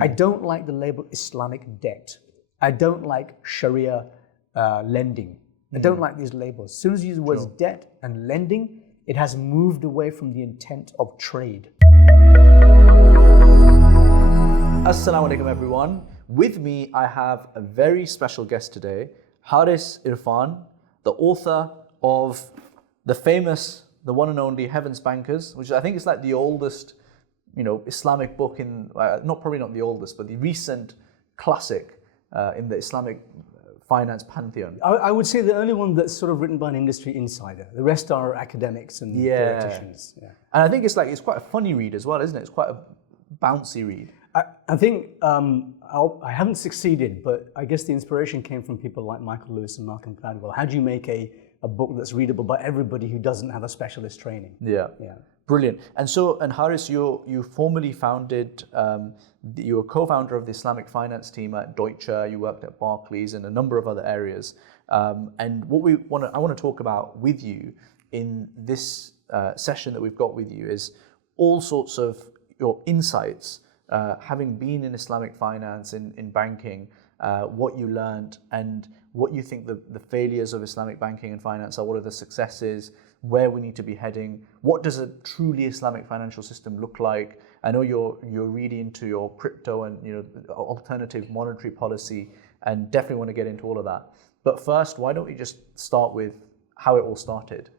I don't like the label Islamic debt. I don't like Sharia lending. I don't like these labels. As soon as you use the words debt and lending, it has moved away from the intent of trade. Assalamu alaikum everyone. With me, I have a very special guest today, Harris Irfan, the author of the famous, the one and only Heaven's Bankers, which I think is like the oldest, Islamic book in, probably not the oldest, but the recent classic in the Islamic finance pantheon. I would say the only one that's sort of written by an industry insider. The rest are academics and theoreticians. Yeah. And I think it's quite a funny read as well, isn't it? It's quite a bouncy read. I think I haven't succeeded, but I guess the inspiration came from people like Michael Lewis and Malcolm Gladwell. How do you make a book that's readable by everybody who doesn't have a specialist training? Yeah. Brilliant. And Harris, you formerly founded, you were co-founder of the Islamic Finance team at Deutsche. You worked at Barclays and a number of other areas. And what I want to talk about with you in this session that we've got with you is all sorts of your insights, having been in Islamic finance, in banking, what you learned and what you think the failures of Islamic banking and finance are, what are the successes, where we need to be heading, what does a truly Islamic financial system look like. I know you're really into your crypto and alternative monetary policy, and definitely want to get into all of that. But first, why don't we just start with how it all started?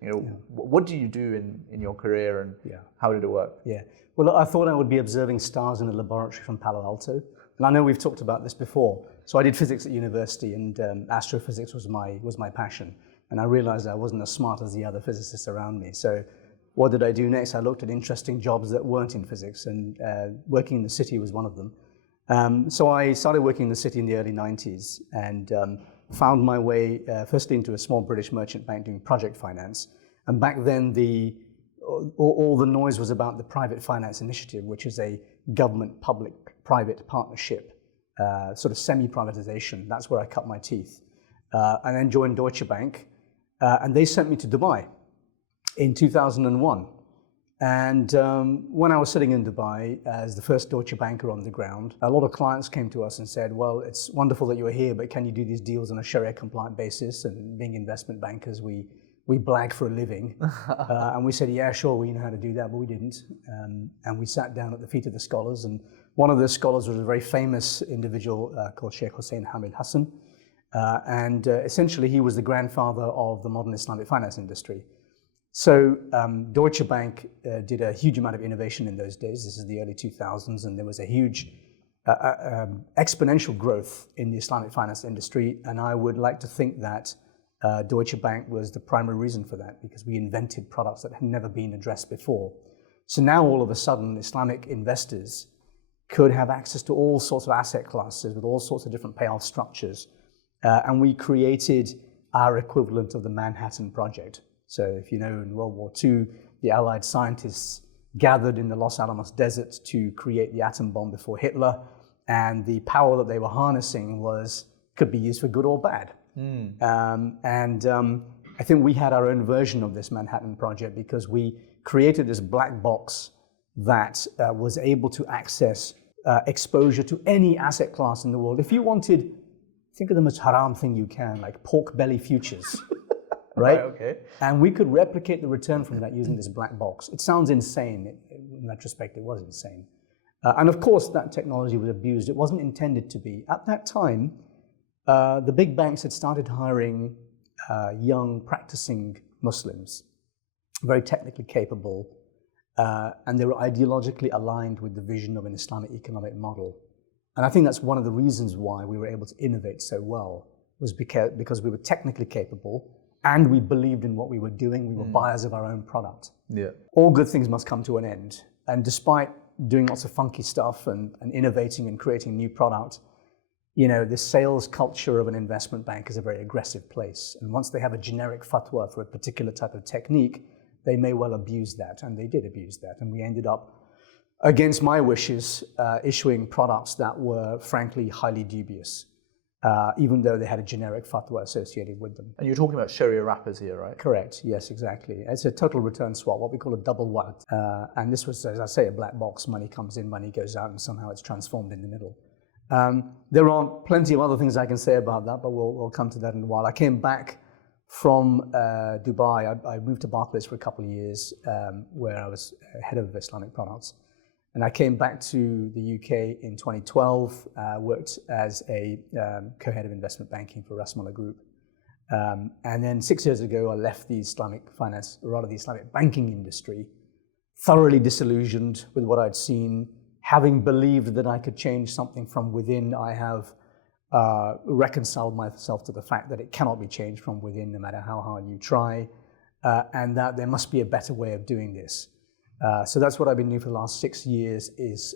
What do you do in your career, and how did it work? Yeah. Well, I thought I would be observing stars in a laboratory from Palo Alto. And I know we've talked about this before. So I did physics at university, and astrophysics was my passion. And I realized I wasn't as smart as the other physicists around me. So what did I do next? I looked at interesting jobs that weren't in physics, and working in the city was one of them. So I started working in the city in the early 90s and found my way firstly into a small British merchant bank doing project finance. And back then, all the noise was about the Private Finance Initiative, which is a government public-private partnership, sort of semi-privatization. That's where I cut my teeth. And then joined Deutsche Bank, and they sent me to Dubai in 2001. And when I was sitting in Dubai as the first Deutsche banker on the ground, a lot of clients came to us and said, well, it's wonderful that you're here, but can you do these deals on a Sharia-compliant basis? And being investment bankers, we blag for a living. And we said, yeah, sure, we know how to do that, but we didn't. And we sat down at the feet of the scholars, and one of the scholars was a very famous individual called Sheikh Hussein Hamid Hassan. And essentially, he was the grandfather of the modern Islamic finance industry. So Deutsche Bank did a huge amount of innovation in those days. This is the early 2000s, and there was a huge exponential growth in the Islamic finance industry. And I would like to think that Deutsche Bank was the primary reason for that, because we invented products that had never been addressed before. So now all of a sudden, Islamic investors could have access to all sorts of asset classes with all sorts of different payoff structures. And we created our equivalent of the Manhattan Project. So if you know, in World War II, the Allied scientists gathered in the Los Alamos desert to create the atom bomb before Hitler, and the power that they were harnessing could be used for good or bad. I think we had our own version of this Manhattan Project, because we created this black box that was able to access exposure to any asset class in the world. If you wanted, think of the most haram thing you can, like pork belly futures, right? Okay. And we could replicate the return from that using this black box. It sounds insane. In retrospect, it was insane. And of course, that technology was abused. It wasn't intended to be. At that time, the big banks had started hiring young practicing Muslims, very technically capable, and they were ideologically aligned with the vision of an Islamic economic model. And I think that's one of the reasons why we were able to innovate so well, was because we were technically capable and we believed in what we were doing. We were buyers of our own product. Yeah. All good things must come to an end. And despite doing lots of funky stuff and innovating and creating new product, the sales culture of an investment bank is a very aggressive place. And once they have a generic fatwa for a particular type of technique, they may well abuse that. And they did abuse that. And we ended up, against my wishes, issuing products that were frankly highly dubious. even though they had a generic fatwa associated with them. And you're talking about Sharia wrappers here, right? Correct, yes, exactly. It's a total return swap, what we call a double wad. And this was, as I say, a black box. Money comes in, money goes out, and somehow it's transformed in the middle. There are plenty of other things I can say about that, but we'll come to that in a while. I came back from Dubai. I moved to Barclays for a couple of years, where I was head of Islamic products. And I came back to the UK in 2012, worked as a co-head of investment banking for Rasmala Group. And then 6 years ago, I left the Islamic finance, or rather the Islamic banking industry, thoroughly disillusioned with what I'd seen. Having believed that I could change something from within, I have reconciled myself to the fact that it cannot be changed from within, no matter how hard you try, and that there must be a better way of doing this. So that's what I've been doing for the last 6 years, is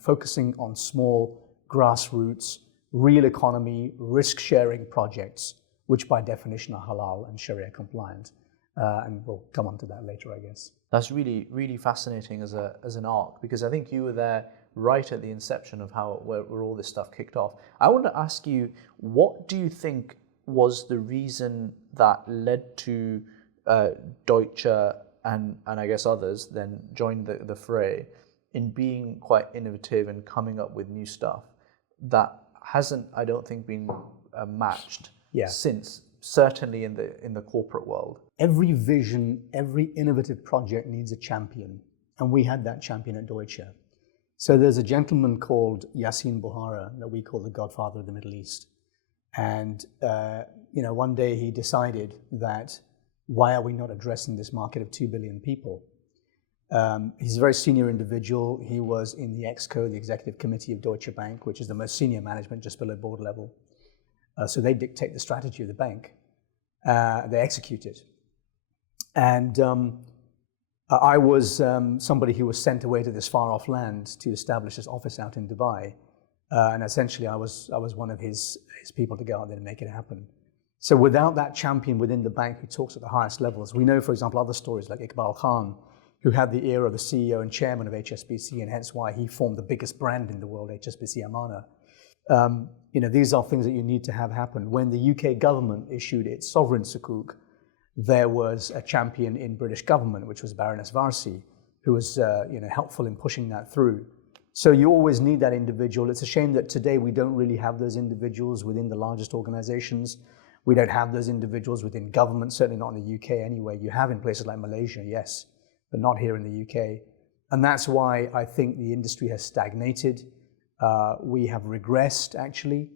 focusing on small, grassroots, real economy, risk-sharing projects, which by definition are halal and Sharia compliant. And we'll come on to that later, I guess. That's really, really fascinating as an arc, because I think you were there right at the inception of where all this stuff kicked off. I want to ask you, what do you think was the reason that led to Deutsche and I guess others then joined the fray in being quite innovative and coming up with new stuff that hasn't, I don't think, been matched since, certainly in the corporate world? Every vision, every innovative project needs a champion, and we had that champion at Deutsche. So there's a gentleman called Yassin Buhara that we call the Godfather of the Middle East, and one day he decided that, why are we not addressing this market of 2 billion people? He's a very senior individual. He was in the ExCo, the executive committee of Deutsche Bank, which is the most senior management just below board level. So they dictate the strategy of the bank. They execute it. And I was somebody who was sent away to this far-off land to establish this office out in Dubai. And essentially I was one of his people to go out there and make it happen. So without that champion within the bank who talks at the highest levels, we know, for example, other stories like Iqbal Khan, who had the ear of the CEO and chairman of HSBC, and hence why he formed the biggest brand in the world, HSBC Amana. These are things that you need to have happen. When the UK government issued its sovereign sukuk, there was a champion in British government, which was Baroness Varsi, who was helpful in pushing that through. So you always need that individual. It's a shame that today we don't really have those individuals within the largest organizations. We don't have those individuals within government, certainly not in the UK anyway. You have in places like Malaysia, yes, but not here in the UK. And that's why I think the industry has stagnated. We have regressed, actually.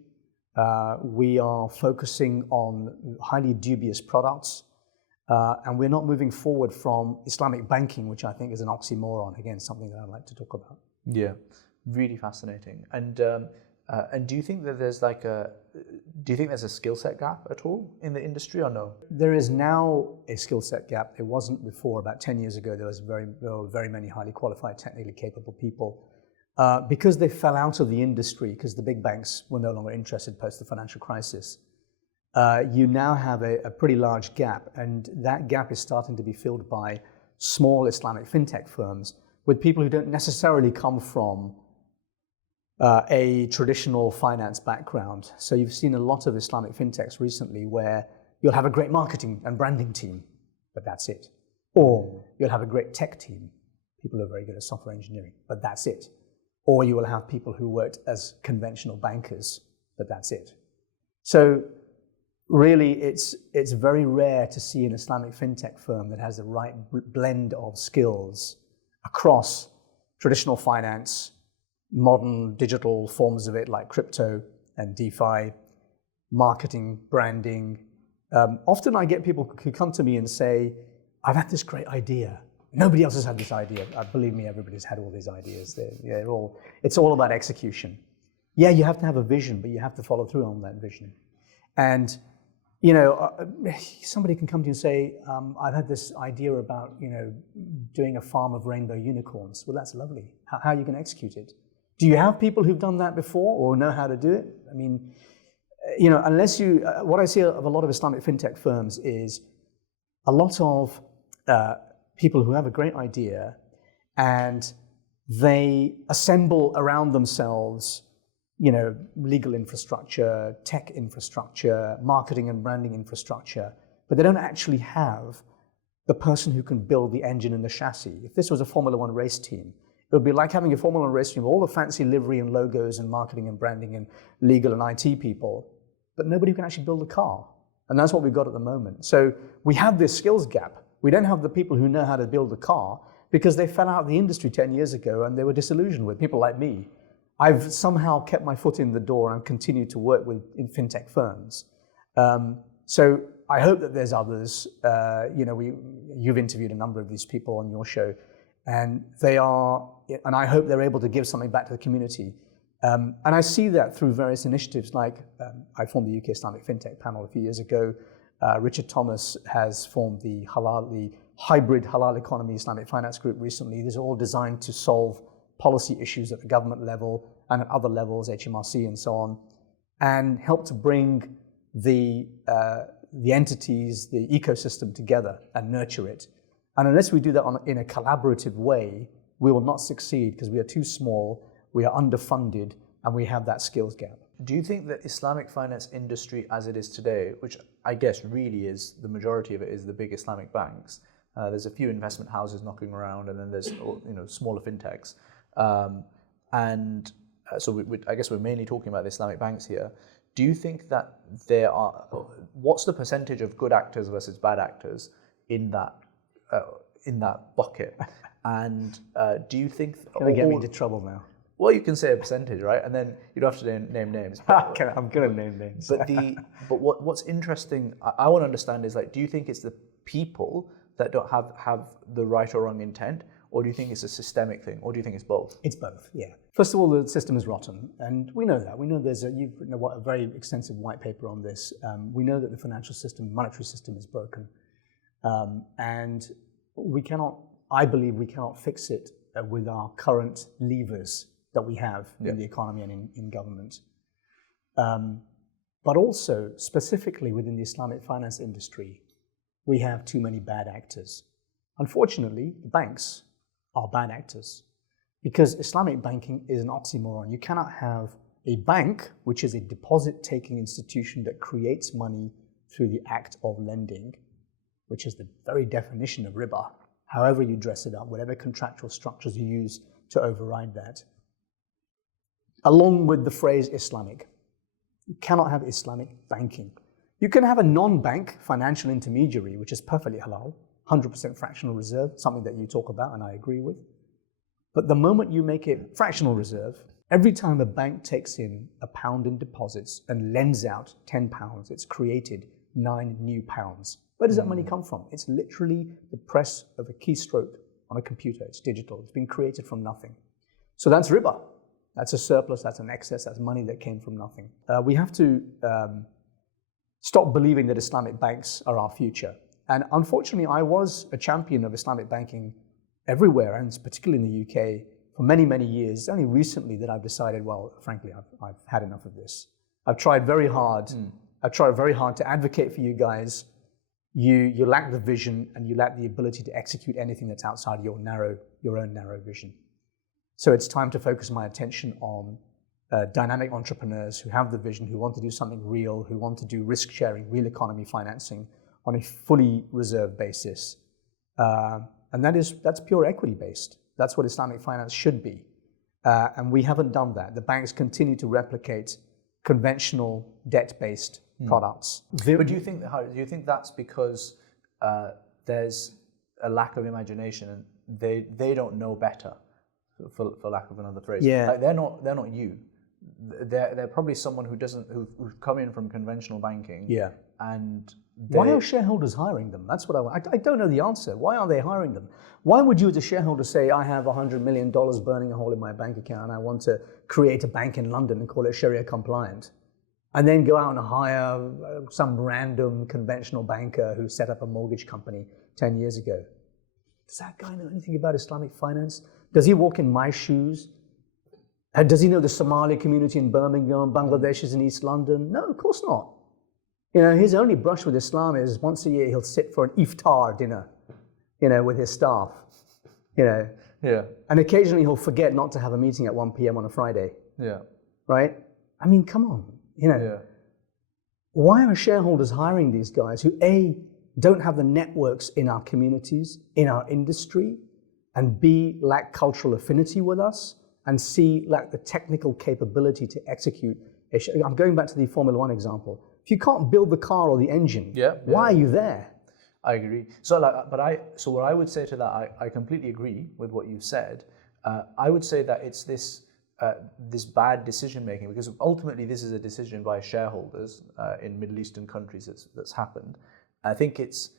We are focusing on highly dubious products, and we're not moving forward from Islamic banking, which I think is an oxymoron. Again, something that I'd like to talk about. Yeah, really fascinating. And do you think that there's a skill set gap at all in the industry, or no? There is now a skill set gap. There wasn't before. About 10 years ago, there were very many highly qualified, technically capable people. Because they fell out of the industry, because the big banks were no longer interested post the financial crisis, you now have a pretty large gap, and that gap is starting to be filled by small Islamic fintech firms with people who don't necessarily come from a traditional finance background. So you've seen a lot of Islamic fintechs recently where you'll have a great marketing and branding team, but that's it. Or you'll have a great tech team, people who are very good at software engineering, but that's it. Or you will have people who worked as conventional bankers, but that's it. So really, it's very rare to see an Islamic fintech firm that has the right blend of skills across traditional finance, modern digital forms of it like crypto and DeFi, marketing, branding. Often I get people who come to me and say, I've had this great idea. Nobody else has had this idea. Believe me, everybody's had all these ideas. It's all about execution. Yeah, you have to have a vision, but you have to follow through on that vision. And somebody can come to you and say, I've had this idea about doing a farm of rainbow unicorns. Well, that's lovely. How are you going to execute it? Do you have people who've done that before or know how to do it? I mean, unless you, what I see of a lot of Islamic fintech firms is a lot of people who have a great idea and they assemble around themselves legal infrastructure, tech infrastructure, marketing and branding infrastructure, but they don't actually have the person who can build the engine and the chassis. If this was a Formula One race team, it would be like having a Formula One race team with all the fancy livery and logos and marketing and branding and legal and IT people, but nobody who can actually build a car. And that's what we've got at the moment. So we have this skills gap. We don't have the people who know how to build a car because they fell out of the industry 10 years ago and they were disillusioned with people like me. I've somehow kept my foot in the door and continued to work in fintech firms. So I hope that there's others. You've interviewed a number of these people on your show, and I hope they're able to give something back to the community. And I see that through various initiatives, like I formed the UK Islamic FinTech panel a few years ago. Richard Thomas has formed the hybrid halal economy Islamic finance group recently. These are all designed to solve policy issues at the government level and at other levels, HMRC and so on, and help to bring the entities, the ecosystem together and nurture it. And unless we do that in a collaborative way, we will not succeed because we are too small, we are underfunded, and we have that skills gap. Do you think that Islamic finance industry as it is today, which I guess really is, the majority of it is the big Islamic banks, there's a few investment houses knocking around, and then there's smaller fintechs. So I guess we're mainly talking about the Islamic banks here. Do you think that what's the percentage of good actors versus bad actors in that bucket? And do you think... You're going to get me into trouble now. Well, you can say a percentage, right? And then you don't have to name names. I'm going to name names. But what's interesting, I want to understand is, like, do you think it's the people that don't have the right or wrong intent? Or do you think it's a systemic thing? Or do you think it's both? It's both, yeah. First of all, the system is rotten. And we know that. We know you've written a very extensive white paper on this. We know that the financial system, monetary system is broken. And I believe we cannot fix it with our current levers that we have in the economy and in government. But also, specifically within the Islamic finance industry, we have too many bad actors. Unfortunately, the banks are bad actors because Islamic banking is an oxymoron. You cannot have a bank, which is a deposit-taking institution that creates money through the act of lending, which is the very definition of riba, however you dress it up, whatever contractual structures you use to override that, along with the phrase Islamic. You cannot have Islamic banking. You can have a non-bank financial intermediary, which is perfectly halal, 100% fractional reserve, something that you talk about and I agree with. But the moment you make it fractional reserve, every time a bank takes in £1 in deposits and lends out £10, it's created 9 new pounds. Where does that money come from? It's literally the press of a keystroke on a computer. It's digital. It's been created from nothing. So that's riba. That's a surplus, that's an excess, that's money that came from nothing. We have to stop believing that Islamic banks are our future. And unfortunately, I was a champion of Islamic banking everywhere, and particularly in the UK, for many, many years. It's only recently that I've decided, well, frankly, I've had enough of this. I've tried very hard. I've tried very hard to advocate for you guys. You lack the vision, and you lack the ability to execute anything that's outside your own narrow vision. So it's time to focus my attention on dynamic entrepreneurs who have the vision, who want to do something real, who want to do risk sharing, real economy financing on a fully reserved basis. And that's pure equity based. That's what Islamic finance should be. And we haven't done that. The banks continue to replicate conventional debt-based products. But do you think that's because there's a lack of imagination and they don't know better, for lack of another phrase? Yeah. Like they're not you. They're probably someone who's come in from conventional banking. Yeah. And why are shareholders hiring them? That's what I want. I don't know the answer. Why are they hiring them? Why would you as a shareholder say, I have $100 million burning a hole in my bank account and I want to create a bank in London and call it Sharia-compliant, and then go out and hire some random conventional banker who set up a mortgage company 10 years ago? Does that guy know anything about Islamic finance? Does he walk in my shoes? Does he know the Somali community in Birmingham, Bangladesh is in East London? No, of course not. His only brush with Islam is once a year he'll sit for an iftar dinner, with his staff, Yeah. And occasionally he'll forget not to have a meeting at 1 p.m. on a Friday. Yeah. Right? I mean, come on, why are shareholders hiring these guys who A, don't have the networks in our communities, in our industry, and B, lack cultural affinity with us, and C, lack the technical capability to execute. I'm going back to the Formula One example. If you can't build the car or the engine, why are you there? I agree. So what I would say to that, I completely agree with what you said. I would say that it's this bad decision making, because ultimately this is a decision by shareholders in Middle Eastern countries that's happened. I think it's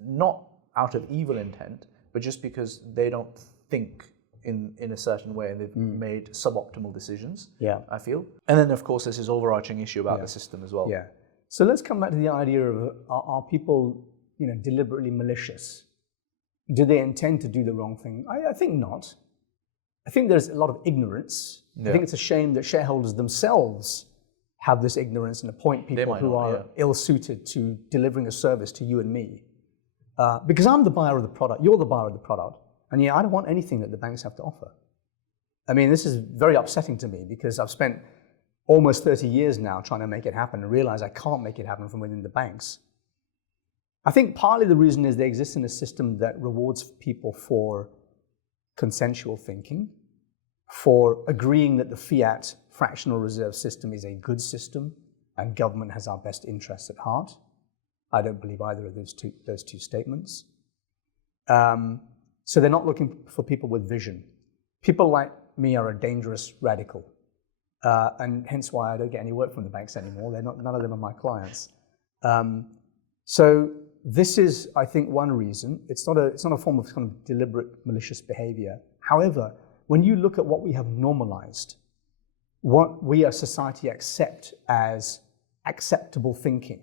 not out of evil intent, but just because they don't think in a certain way and they've made suboptimal decisions. Yeah, I feel. And then of course there's this overarching issue about the system as well. Yeah. So let's come back to the idea of are people deliberately malicious? Do they intend to do the wrong thing? I think not. I think there's a lot of ignorance. I think it's a shame that shareholders themselves have this ignorance and appoint people who are ill-suited to delivering a service to you and me. Because I'm the buyer of the product, you're the buyer of the product, and I don't want anything that the banks have to offer. I mean, this is very upsetting to me because I've spent almost 30 years now trying to make it happen and realize I can't make it happen from within the banks. I think partly the reason is they exist in a system that rewards people for consensual thinking, for agreeing that the fiat fractional reserve system is a good system and government has our best interests at heart. I don't believe either of those two statements. So they're not looking for people with vision. People like me are a dangerous radical. And hence why I don't get any work from the banks anymore. None of them are my clients. So this is, I think, one reason. It's not a form of kind of deliberate malicious behavior. However, when you look at what we have normalized, what we as society accept as acceptable thinking,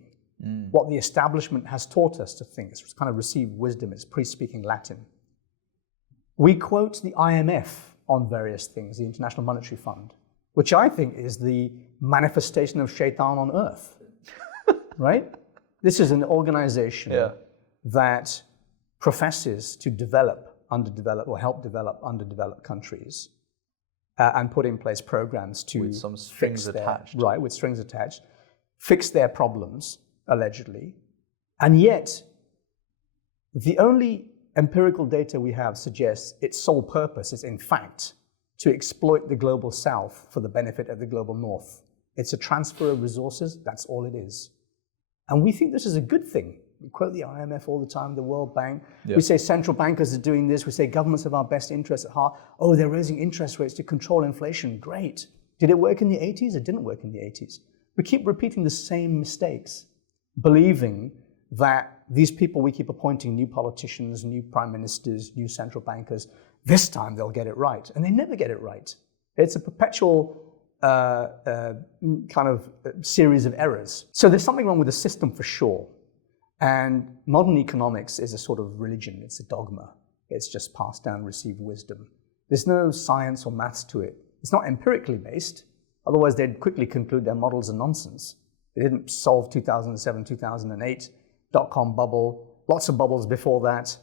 what the establishment has taught us to think, it's kind of received wisdom, it's pre-speaking Latin. We quote the IMF on various things, the International Monetary Fund, which I think is the manifestation of shaitan on earth, right? This is an organization that professes to develop underdeveloped or help develop underdeveloped countries and put in place programs to with some strings attached. Right, with strings attached, fix their problems, allegedly. And yet, the only empirical data we have suggests its sole purpose is, in fact, to exploit the global south for the benefit of the global north. It's a transfer of resources, that's all it is. And we think this is a good thing. We quote the IMF all the time, the World Bank. We say central bankers are doing this. We say governments have our best interests at heart. Oh, they're raising interest rates to control inflation. Great. Did it work in the 80s? It didn't work in the 80s. We keep repeating the same mistakes, believing that these people we keep appointing, new politicians, new prime ministers, new central bankers, this time they'll get it right. And they never get it right. It's a perpetual kind of series of errors. So there's something wrong with the system for sure. And modern economics is a sort of religion. It's a dogma. It's just passed down received wisdom. There's no science or maths to it. It's not empirically based. Otherwise, they'd quickly conclude their models are nonsense. They didn't solve 2007, 2008, dot-com bubble, lots of bubbles before that.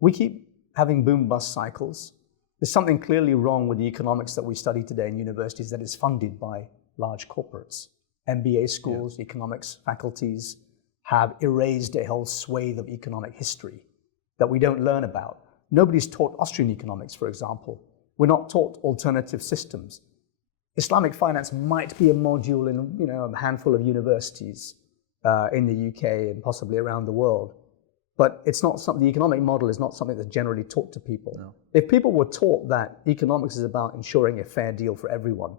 We keep having boom-bust cycles. There's something clearly wrong with the economics that we study today in universities that is funded by large corporates. MBA schools, economics faculties have erased a whole swathe of economic history that we don't learn about. Nobody's taught Austrian economics, for example. We're not taught alternative systems. Islamic finance might be a module in a handful of universities in the UK and possibly around the world. But it's not something, the economic model is not something that's generally taught to people. No. If people were taught that economics is about ensuring a fair deal for everyone,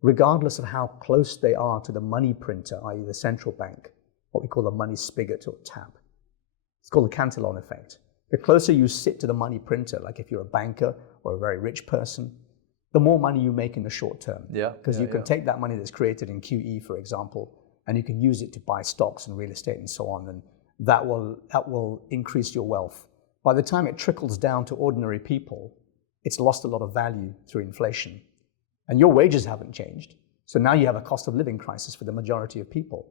regardless of how close they are to the money printer, i.e. the central bank, what we call the money spigot or tap. It's called the Cantillon effect. The closer you sit to the money printer, like if you're a banker or a very rich person, the more money you make in the short term. Because you can take that money that's created in QE, for example, and you can use it to buy stocks and real estate and so on, and that will increase your wealth. By the time it trickles down to ordinary people, it's lost a lot of value through inflation. And your wages haven't changed. So now you have a cost of living crisis for the majority of people.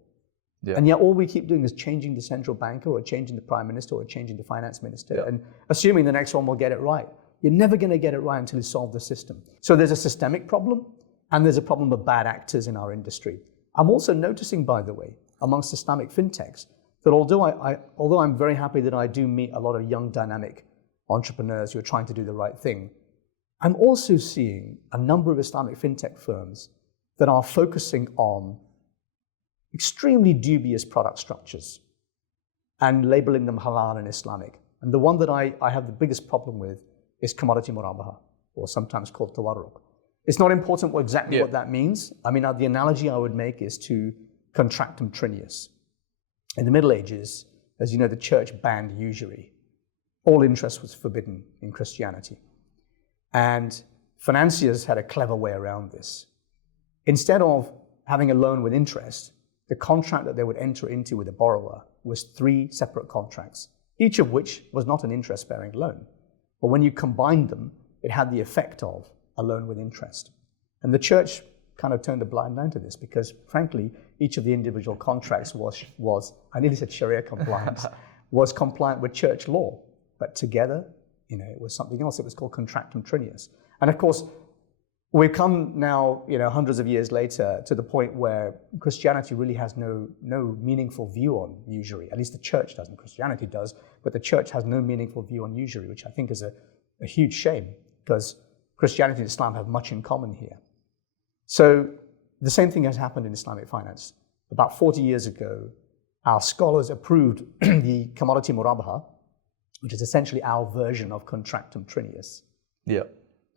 And yet all we keep doing is changing the central banker or changing the prime minister or changing the finance minister and assuming the next one will get it right. You're never going to get it right until you solve the system. So there's a systemic problem. and there's a problem of bad actors in our industry. I'm also noticing, by the way, amongst Islamic fintechs, that although I'm very happy that I do meet a lot of young, dynamic entrepreneurs who are trying to do the right thing, I'm also seeing a number of Islamic fintech firms that are focusing on extremely dubious product structures and labeling them halal and Islamic. And the one that I have the biggest problem with is commodity Murabaha, or sometimes called tawarruq. It's not important exactly what that means. I mean, the analogy I would make is to contractum trinius. In the Middle Ages, as you know, the church banned usury. All interest was forbidden in Christianity. And financiers had a clever way around this. Instead of having a loan with interest, the contract that they would enter into with the borrower was 3 separate contracts, each of which was not an interest-bearing loan. But when you combined them, it had the effect of a loan with interest. And the church kind of turned a blind eye to this because, frankly, each of the individual contracts was I nearly said Sharia-compliant, was compliant with church law. But together, it was something else. It was called contractum trinius. And of course, we've come now, hundreds of years later, to the point where Christianity really has no meaningful view on usury. At least the church doesn't. Christianity does, but the church has no meaningful view on usury, which I think is a huge shame, because Christianity and Islam have much in common here. So the same thing has happened in Islamic finance. About 40 years ago, our scholars approved the commodity Murabaha, which is essentially our version of contractum trinius. Yeah.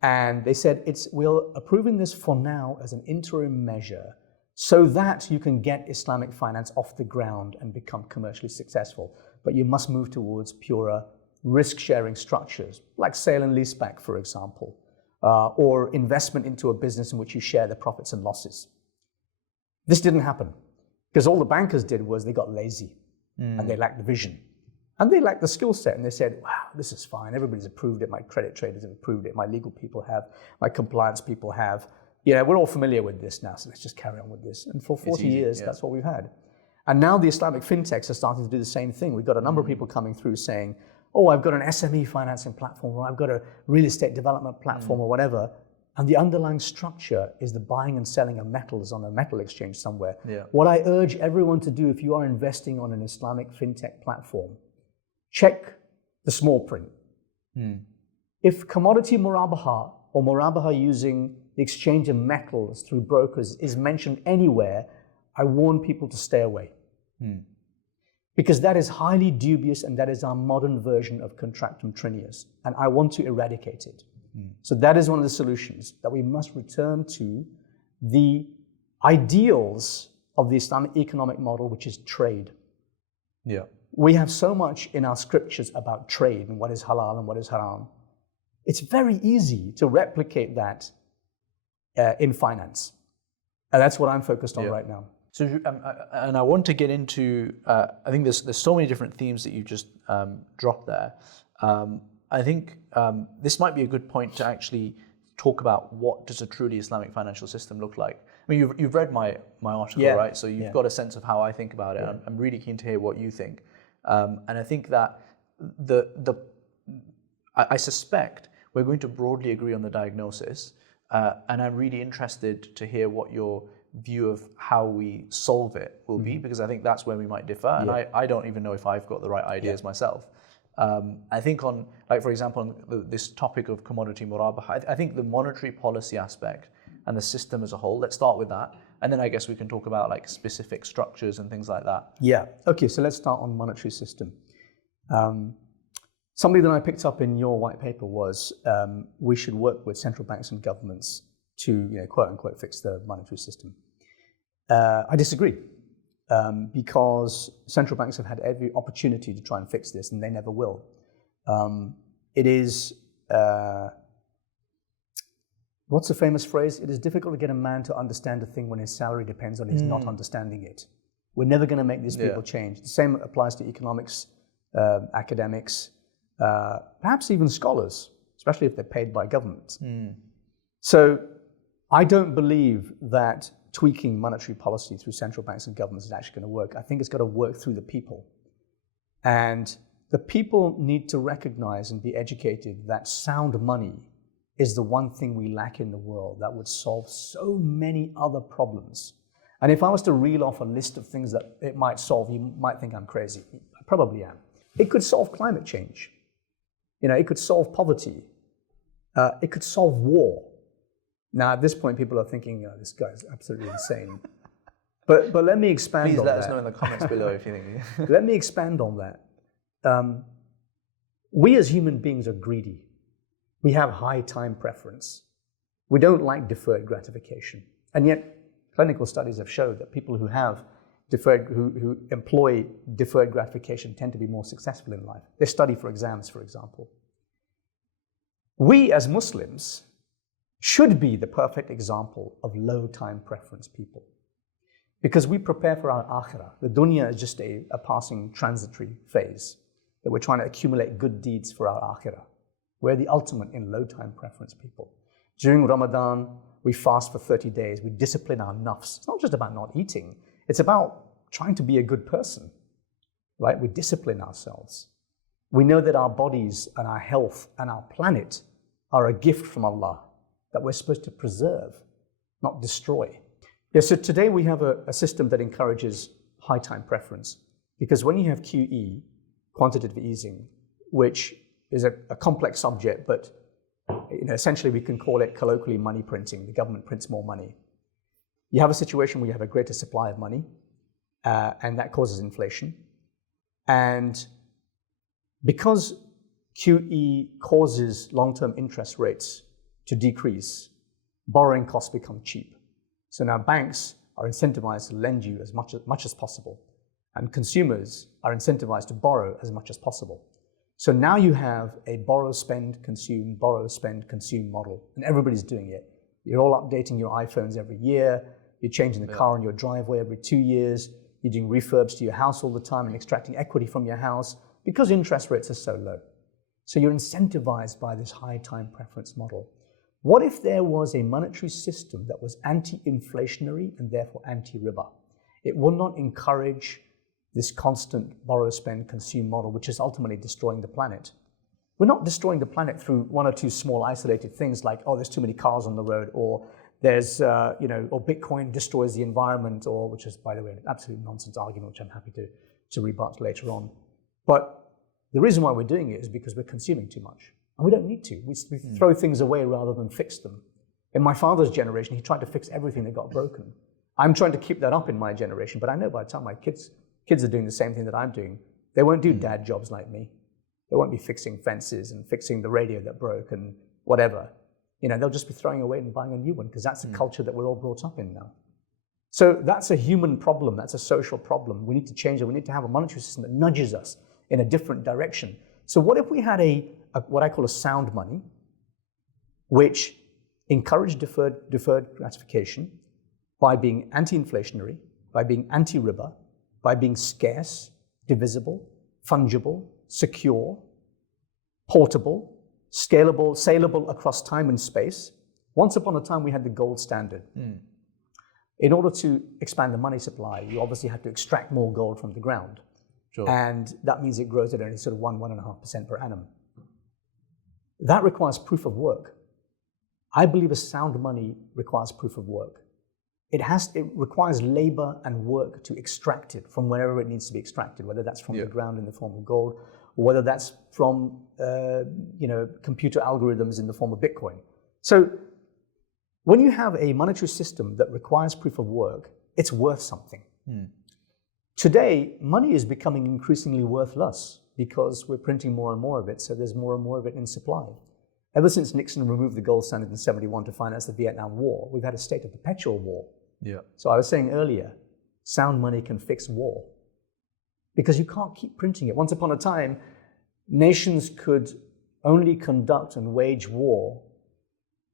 And they said, we're approving this for now as an interim measure so that you can get Islamic finance off the ground and become commercially successful. But you must move towards purer risk-sharing structures, like sale and leaseback, for example, or investment into a business in which you share the profits and losses. This didn't happen because all the bankers did was they got lazy and they lacked the vision. And they lacked the skill set, and they said, wow, this is fine. Everybody's approved it. My credit traders have approved it. My legal people have. My compliance people have. We're all familiar with this now, so let's just carry on with this. And for 40 years, that's what we've had. And now the Islamic fintechs are starting to do the same thing. We've got a number of people coming through saying, oh, I've got an SME financing platform, or I've got a real estate development platform, or whatever. And the underlying structure is the buying and selling of metals on a metal exchange somewhere. Yeah. What I urge everyone to do, if you are investing on an Islamic fintech platform, check the small print. If commodity Murabaha or Murabaha using the exchange of metals through brokers is mentioned anywhere, I warn people to stay away. Because that is highly dubious, and that is our modern version of contractum trinius, and I want to eradicate it. So that is one of the solutions, that we must return to the ideals of the Islamic economic model, which is trade. Yeah. We have so much in our scriptures about trade and what is halal and what is haram. It's very easy to replicate that in finance. And that's what I'm focused on right now. So, and I want to get into, I think there's so many different themes that you just dropped there. I think this might be a good point to actually talk about what does a truly Islamic financial system look like. I mean, you've read my article, right? So you've got a sense of how I think about it. I'm really keen to hear what you think. And I think that I suspect we're going to broadly agree on the diagnosis, and I'm really interested to hear what your view of how we solve it will be, because I think that's where we might differ, and I don't even know if I've got the right ideas myself. I think on, like for example, on this topic of commodity Murabaha, I think the monetary policy aspect and the system as a whole, let's start with that. And then I guess we can talk about like specific structures and things like that. Yeah, okay, so let's start on monetary system. Something that I picked up in your white paper was we should work with central banks and governments to, quote unquote, fix the monetary system. I disagree, because central banks have had every opportunity to try and fix this, and they never will. It is, what's the famous phrase? It is difficult to get a man to understand a thing when his salary depends on his not understanding it. We're never going to make these people change. The same applies to economics, academics, perhaps even scholars, especially if they're paid by governments. So I don't believe that tweaking monetary policy through central banks and governments is actually going to work. I think it's got to work through the people. And the people need to recognize and be educated that sound money is the one thing we lack in the world that would solve so many other problems. And if I was to reel off a list of things that it might solve, you might think I'm crazy. I probably am. It could solve climate change. It could solve poverty. It could solve war. Now, at this point, people are thinking, this guy's absolutely insane. But let me expand on that. Please let us know in the comments below if you think. Let me expand on that. We as human beings are greedy. We have high time preference. We don't like deferred gratification. And yet, clinical studies have showed that people who who employ deferred gratification tend to be more successful in life. They study for exams, for example. We as Muslims should be the perfect example of low time preference people, because we prepare for our akhirah. The dunya is just a passing transitory phase that we're trying to accumulate good deeds for our akhirah. We're the ultimate in low time preference people. During Ramadan, we fast for 30 days. We discipline our nafs. It's not just about not eating. It's about trying to be a good person, right? We discipline ourselves. We know that our bodies and our health and our planet are a gift from Allah that we're supposed to preserve, not destroy. Yeah, so today we have a system that encourages high time preference, because when you have QE, quantitative easing, which is a complex subject, but essentially we can call it colloquially money printing. The government prints more money. You have a situation where you have a greater supply of money, and that causes inflation. And because QE causes long-term interest rates to decrease, borrowing costs become cheap. So now banks are incentivized to lend you as much as possible, and consumers are incentivized to borrow as much as possible. So now you have a borrow, spend, consume model, and everybody's doing it. You're all updating your iPhones every year, you're changing the car in your driveway every 2 years, you're doing refurbs to your house all the time and extracting equity from your house because interest rates are so low. So you're incentivized by this high time preference model. What if there was a monetary system that was anti-inflationary and therefore anti-riba? It would not encourage this constant borrow, spend, consume model, which is ultimately destroying the planet. We're not destroying the planet through one or two small isolated things like, oh, there's too many cars on the road, or there's, or Bitcoin destroys the environment, or, which is, by the way, an absolute nonsense argument, which I'm happy to rebut later on. But the reason why we're doing it is because we're consuming too much. And we don't need to. We throw things away rather than fix them. In my father's generation, he tried to fix everything that got broken. I'm trying to keep that up in my generation, but I know by the time my kids are doing the same thing that I'm doing, they won't do dad jobs like me. They won't be fixing fences and fixing the radio that broke and whatever. They'll just be throwing away and buying a new one, because that's the culture that we're all brought up in now. So that's a human problem. That's a social problem. We need to change it. We need to have a monetary system that nudges us in a different direction. So what if we had what I call a sound money, which encouraged deferred gratification by being anti-inflationary, by being anti-riba, by being scarce, divisible, fungible, secure, portable, scalable, saleable across time and space. Once upon a time, we had the gold standard. In order to expand the money supply, you obviously had to extract more gold from the ground. Sure. And that means it grows at only sort of 1.5% per annum. That requires proof of work. I believe a sound money requires proof of work. It requires labor and work to extract it from wherever it needs to be extracted, whether that's from the ground in the form of gold, or whether that's from computer algorithms in the form of Bitcoin. So when you have a monetary system that requires proof of work, it's worth something. Today, money is becoming increasingly worth less because we're printing more and more of it, so there's more and more of it in supply. Ever since Nixon removed the gold standard in '71 to finance the Vietnam War, we've had a state of perpetual war. So I was saying earlier, sound money can fix war because you can't keep printing it. Once upon a time, nations could only conduct and wage war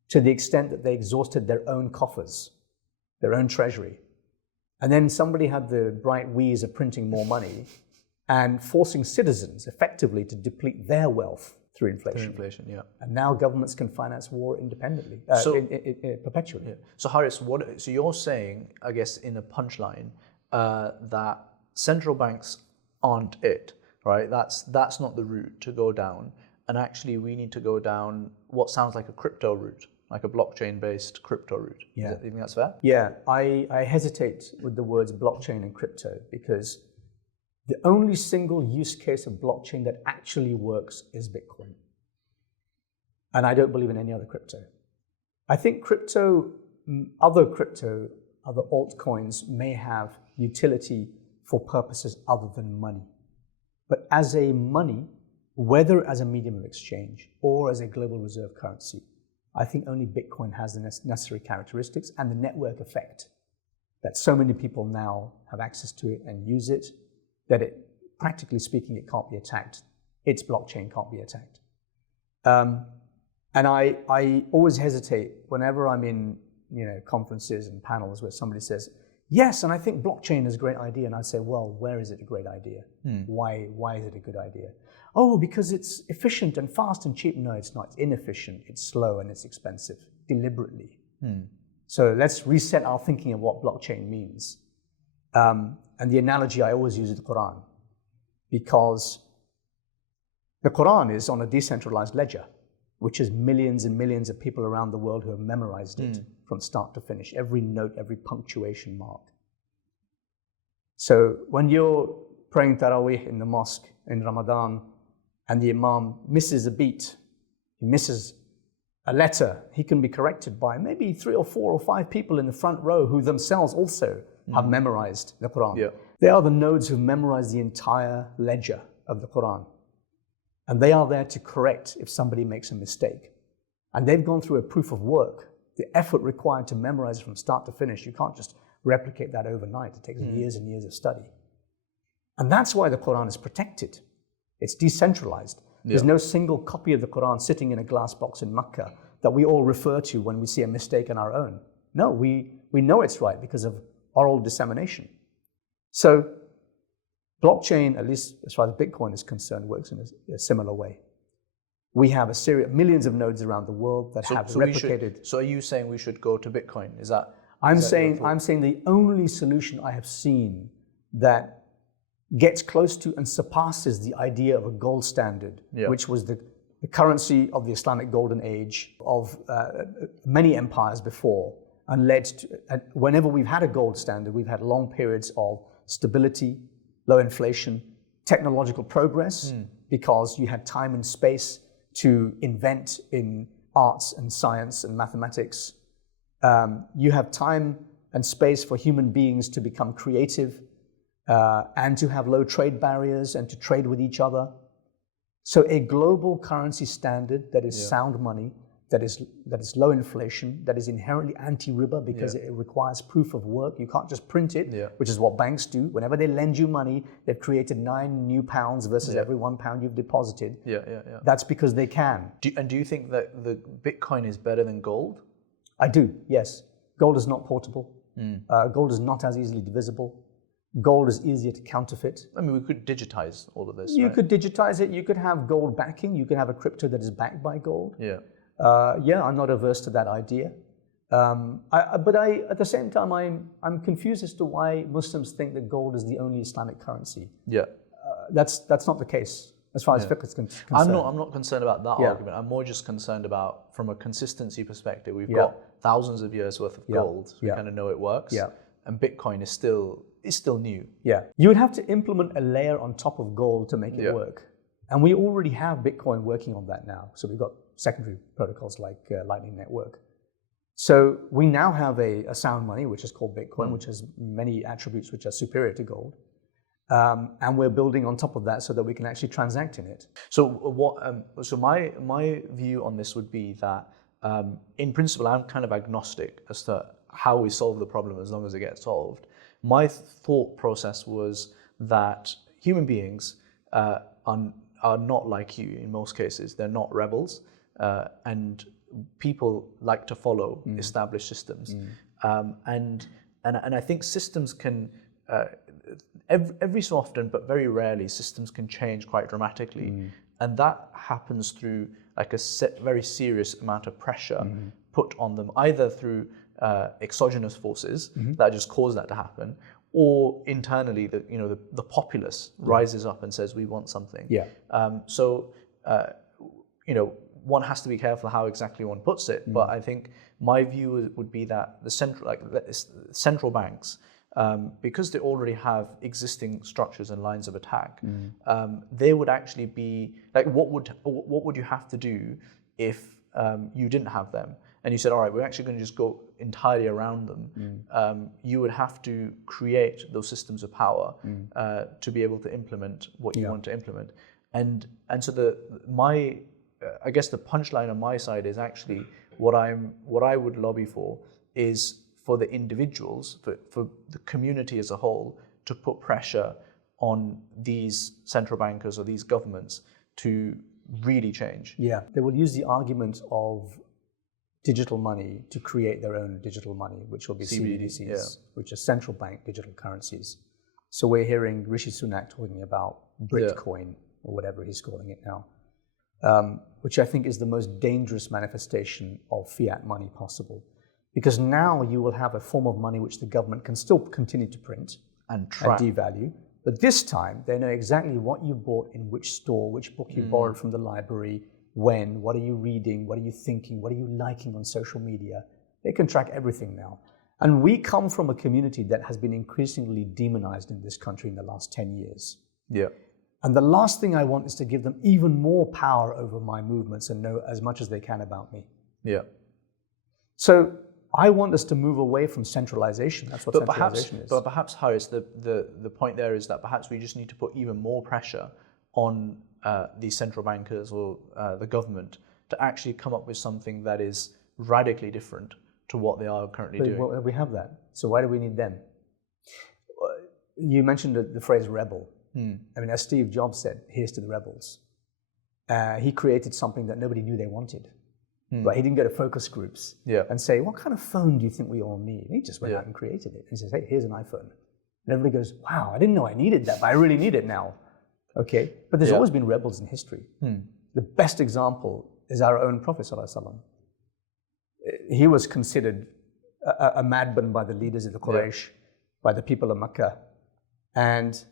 to the extent that they exhausted their own coffers, their own treasury. And then somebody had the bright wheeze of printing more money and forcing citizens effectively to deplete their wealth through inflation. And now governments can finance war independently, perpetually. So Harris, so you're saying, I guess in a punchline, that central banks aren't it, right? That's not the route to go down. and actually we need to go down what sounds like a crypto route, like a blockchain-based crypto route. Yeah. Do you think that's fair? Yeah, I hesitate with the words blockchain and crypto because the only single use case of blockchain that actually works is Bitcoin. And I don't believe in any other crypto. I think other altcoins may have utility for purposes other than money. But as a money, whether as a medium of exchange or as a global reserve currency, I think only Bitcoin has the necessary characteristics and the network effect that so many people now have access to it and use it, that it, practically speaking, it can't be attacked. Its blockchain can't be attacked. And I always hesitate whenever I'm in conferences and panels where somebody says, yes, and I think blockchain is a great idea. And I say, well, where is it a great idea? Why is it a good idea? Oh, because it's efficient and fast and cheap. No, it's not. It's inefficient, it's slow, and it's expensive, deliberately. So let's reset our thinking of what blockchain means. And the analogy I always use is the Quran, because the Quran is on a decentralized ledger, which is millions and millions of people around the world who have memorized it from start to finish, every note, every punctuation mark. So when you're praying Taraweeh in the mosque in Ramadan and the Imam misses a beat, he misses a letter, he can be corrected by maybe 3 or 4 or 5 people in the front row who themselves also have memorized the Quran. Yeah. They are the nodes who've memorized the entire ledger of the Quran. And they are there to correct if somebody makes a mistake. And they've gone through a proof of work, the effort required to memorize from start to finish. You can't just replicate that overnight. It takes years and years of study. And that's why the Quran is protected. It's decentralized. There's no single copy of the Quran sitting in a glass box in Mecca that we all refer to when we see a mistake on our own. No, we know it's right because of oral dissemination. So blockchain, at least as far as Bitcoin is concerned, works in a similar way. We have a series of millions of nodes around the world that have replicated. So are you saying we should go to Bitcoin? Is that? I'm saying the only solution I have seen that gets close to and surpasses the idea of a gold standard, which was the currency of the Islamic golden age of many empires before, and led to, whenever we've had a gold standard, we've had long periods of stability, low inflation, technological progress, because you had time and space to invent in arts and science and mathematics. You have time and space for human beings to become creative and to have low trade barriers and to trade with each other. So a global currency standard that is sound money, that is low inflation, that is inherently anti-riba because it requires proof of work. You can't just print it, which is what banks do. Whenever they lend you money, they've created 9 new pounds versus every £1 you've deposited. That's because they can. Do you think that the Bitcoin is better than gold? I do, yes. Gold is not portable. Gold is not as easily divisible. Gold is easier to counterfeit. I mean, we could digitize all of this. You could digitize it. You could have gold backing. You could have a crypto that is backed by gold. I'm not averse to that idea. But at the same time, I'm confused as to why Muslims think that gold is the only Islamic currency. That's not the case as far as fiqh is concerned. I'm not concerned about that argument. I'm more just concerned about, from a consistency perspective, we've got thousands of years worth of gold. So we kind of know it works. And Bitcoin is still new. You would have to implement a layer on top of gold to make it work. And we already have Bitcoin working on that now. So we've got secondary protocols like Lightning Network. So we now have a sound money, which is called Bitcoin, which has many attributes which are superior to gold. And we're building on top of that so that we can actually transact in it. So so my view on this would be that, in principle, I'm kind of agnostic as to how we solve the problem as long as it gets solved. My thought process was that human beings are not like you in most cases. They're not rebels, and people like to follow established systems. And I think systems can, every so often, but very rarely, systems can change quite dramatically. And that happens through like a very serious amount of pressure put on them, either through exogenous forces that just cause that to happen, or internally the populace rises up and says we want something. one has to be careful how exactly one puts it. But I think my view would be that the central banks, because they already have existing structures and lines of attack, they would actually be like, what would you have to do if you didn't have them? And you said, all right, we're actually going to just go entirely around them. You would have to create those systems of power to be able to implement what you want to implement. And so I guess the punchline on my side is actually what I would lobby for is for the individuals, for the community as a whole, to put pressure on these central bankers or these governments to really change. Yeah, they will use the argument of digital money to create their own digital money, which will be CBDCs, which are central bank digital currencies. So we're hearing Rishi Sunak talking about Bitcoin, or whatever he's calling it now, which I think is the most dangerous manifestation of fiat money possible. Because now you will have a form of money which the government can still continue to print and devalue. But this time, they know exactly what you bought in which store, which book you borrowed from the library, when, what are you reading, what are you thinking, what are you liking on social media. They can track everything now. And we come from a community that has been increasingly demonized in this country in the last 10 years. Yeah. And the last thing I want is to give them even more power over my movements and know as much as they can about me. Yeah. So I want us to move away from centralization. That's what centralization is. But perhaps, Harris, the point there is that perhaps we just need to put even more pressure on these central bankers or the government to actually come up with something that is radically different to what they are currently doing. Well, we have that. So why do we need them? You mentioned the phrase rebel. I mean, as Steve Jobs said, here's to the rebels. He created something that nobody knew they wanted. Right? He didn't go to focus groups and say, what kind of phone do you think we all need? And he just went out and created it. And he says, hey, here's an iPhone. And everybody goes, wow, I didn't know I needed that, but I really need it now. Okay, but there's always been rebels in history. The best example is our own Prophet ﷺ. He was considered a madman by the leaders of the Quraysh, by the people of Mecca. And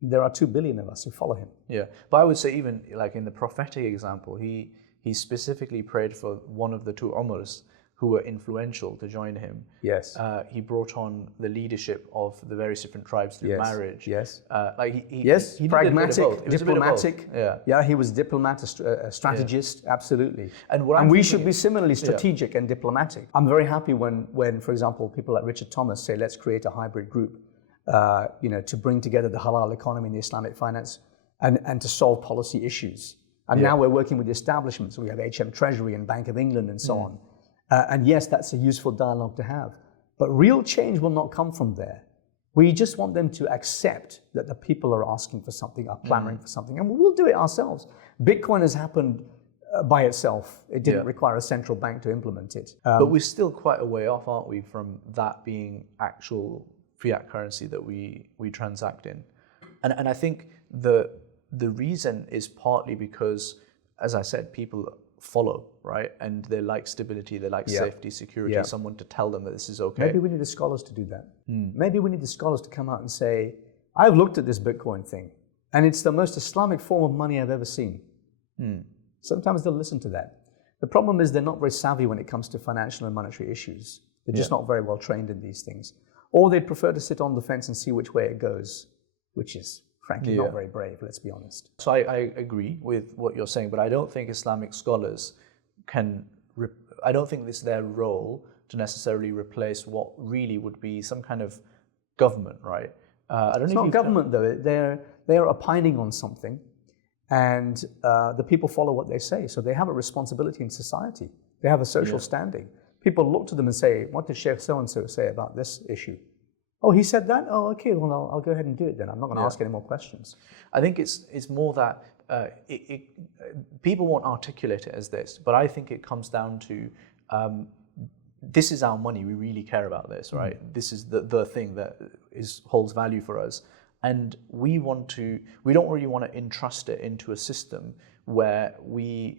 there are 2 billion of us who follow him. Yeah, but I would say even like in the prophetic example, he specifically prayed for one of the 2 Umars who were influential to join him. Yes. He brought on the leadership of the various different tribes through marriage. Yes. He pragmatic, diplomatic. Yeah, he was diplomat, a strategist, absolutely. And we should be similarly strategic and diplomatic. I'm very happy when, for example, people like Richard Thomas say, let's create a hybrid group, to bring together the halal economy and the Islamic finance and to solve policy issues. And now we're working with the establishments. We have HM Treasury and Bank of England and so on. And yes, that's a useful dialogue to have. But real change will not come from there. We just want them to accept that the people are asking for something, are clamoring for something, and we'll do it ourselves. Bitcoin has happened by itself. It didn't require a central bank to implement it. But we're still quite a way off, aren't we, from that being actual fiat currency that we transact in. And I think the reason is partly because, as I said, people follow, right? And they like stability, they like safety, security, someone to tell them that this is okay. Maybe we need the scholars to do that. Maybe we need the scholars to come out and say, I've looked at this Bitcoin thing, and it's the most Islamic form of money I've ever seen. Sometimes they'll listen to that. The problem is they're not very savvy when it comes to financial and monetary issues. They're just not very well trained in these things. Or they'd prefer to sit on the fence and see which way it goes, which is frankly not very brave, let's be honest. So I agree with what you're saying, but I don't think Islamic scholars I don't think it's their role to necessarily replace what really would be some kind of government, right? It's not government though, they're opining on something, and the people follow what they say, so they have a responsibility in society. They have a social standing. People look to them and say, what did Sheikh so-and-so say about this issue? Oh, he said that? Oh, okay, well, I'll go ahead and do it then. I'm not going to ask any more questions. I think it's more that people won't articulate it as this, but I think it comes down to this is our money. We really care about this, right? This is the thing that holds value for us. And we don't really want to entrust it into a system where we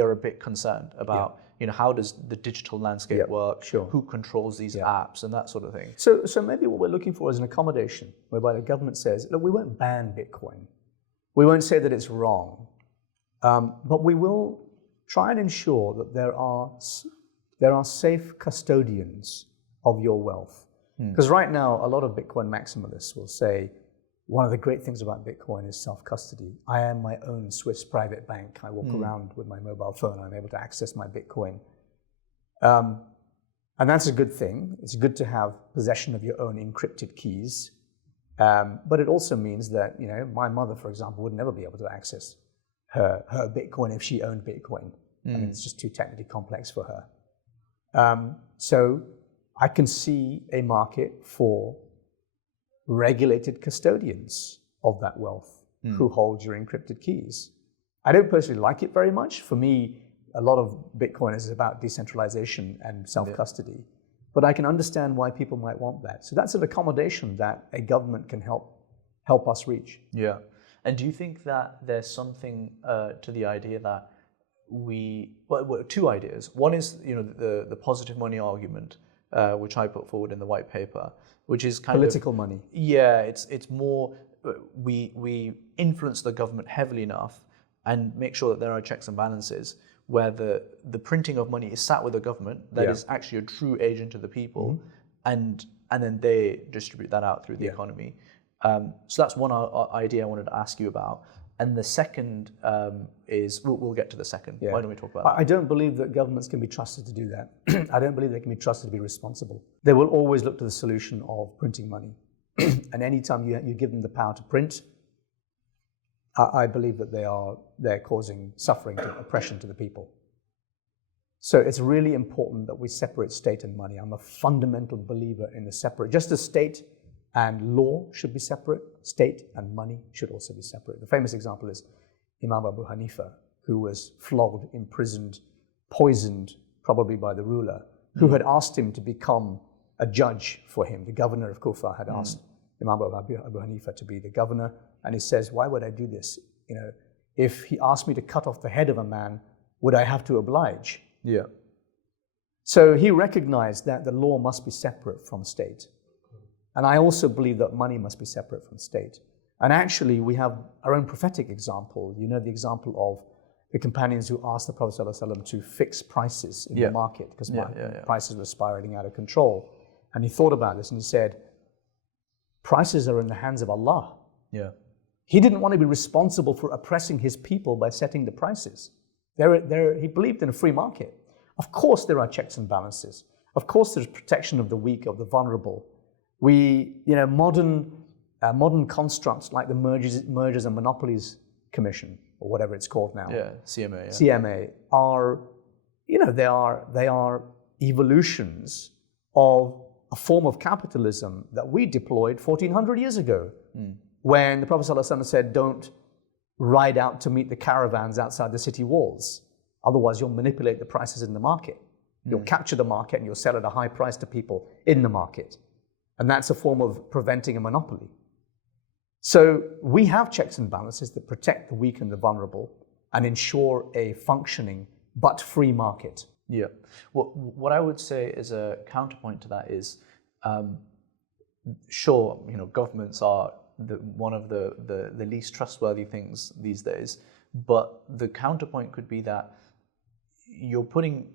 are a bit concerned about how does the digital landscape work, who controls these apps and that sort of thing. So maybe what we're looking for is an accommodation whereby the government says, look, we won't ban Bitcoin. We won't say that it's wrong, But we will try and ensure that there are safe custodians of your wealth. Because right now, a lot of Bitcoin maximalists will say, one of the great things about Bitcoin is self-custody. I am my own Swiss private bank. I walk around with my mobile phone. I'm able to access my Bitcoin. And that's a good thing. It's good to have possession of your own encrypted keys. But it also means that, my mother, for example, would never be able to access her Bitcoin if she owned Bitcoin. I mean, it's just too technically complex for her. So I can see a market for regulated custodians of that wealth who hold your encrypted keys. I don't personally like it very much. For me, a lot of Bitcoin is about decentralization and self-custody. But I can understand why people might want that. So that's an accommodation that a government can help us reach. Yeah. And do you think that there's something to the idea that well, two ideas. One is, the positive money argument, which I put forward in the white paper, which is kind political money. Yeah, it's more we influence the government heavily enough and make sure that there are checks and balances where the printing of money is sat with the government that is actually a true agent of the people, and then they distribute that out through the economy. So that's one idea I wanted to ask you about. And the second is, we'll get to the second. Why don't we talk about that? I don't believe that governments can be trusted to do that. I don't believe they can be trusted to be responsible. They will always look to the solution of printing money. And anytime you give them the power to print, I believe that they're causing suffering, oppression to the people. So it's really important that we separate state and money. I'm a fundamental believer in the separate, just as state and law should be separate, state and money should also be separate. The famous example is Imam Abu Hanifa, who was flogged, imprisoned, poisoned, probably by the ruler, who had asked him to become a judge for him. The governor of Kufa had asked Imam Abu Hanifa to be the governor, and he says, why would I do this? If he asked me to cut off the head of a man, would I have to oblige? Yeah. So he recognized that the law must be separate from state. And I also believe that money must be separate from state. And actually, we have our own prophetic example. The example of the companions who asked the Prophet ﷺ to fix prices in the market because prices were spiraling out of control. And he thought about this and he said, prices are in the hands of Allah. Yeah. He didn't want to be responsible for oppressing his people by setting the prices. He believed in a free market. Of course, there are checks and balances. Of course, there's protection of the weak, of the vulnerable. Modern constructs like the Mergers and Monopolies Commission, or whatever it's called now. Yeah, CMA. Yeah. CMA are, they are evolutions of a form of capitalism that we deployed 1400 years ago, when the Prophet ﷺ said, don't ride out to meet the caravans outside the city walls. Otherwise, you'll manipulate the prices in the market. You'll capture the market and you'll sell at a high price to people in the market. And that's a form of preventing a monopoly. So we have checks and balances that protect the weak and the vulnerable and ensure a functioning but free market. Yeah. What I would say as a counterpoint to that is, sure, governments are one of the least trustworthy things these days, but the counterpoint could be that you're putting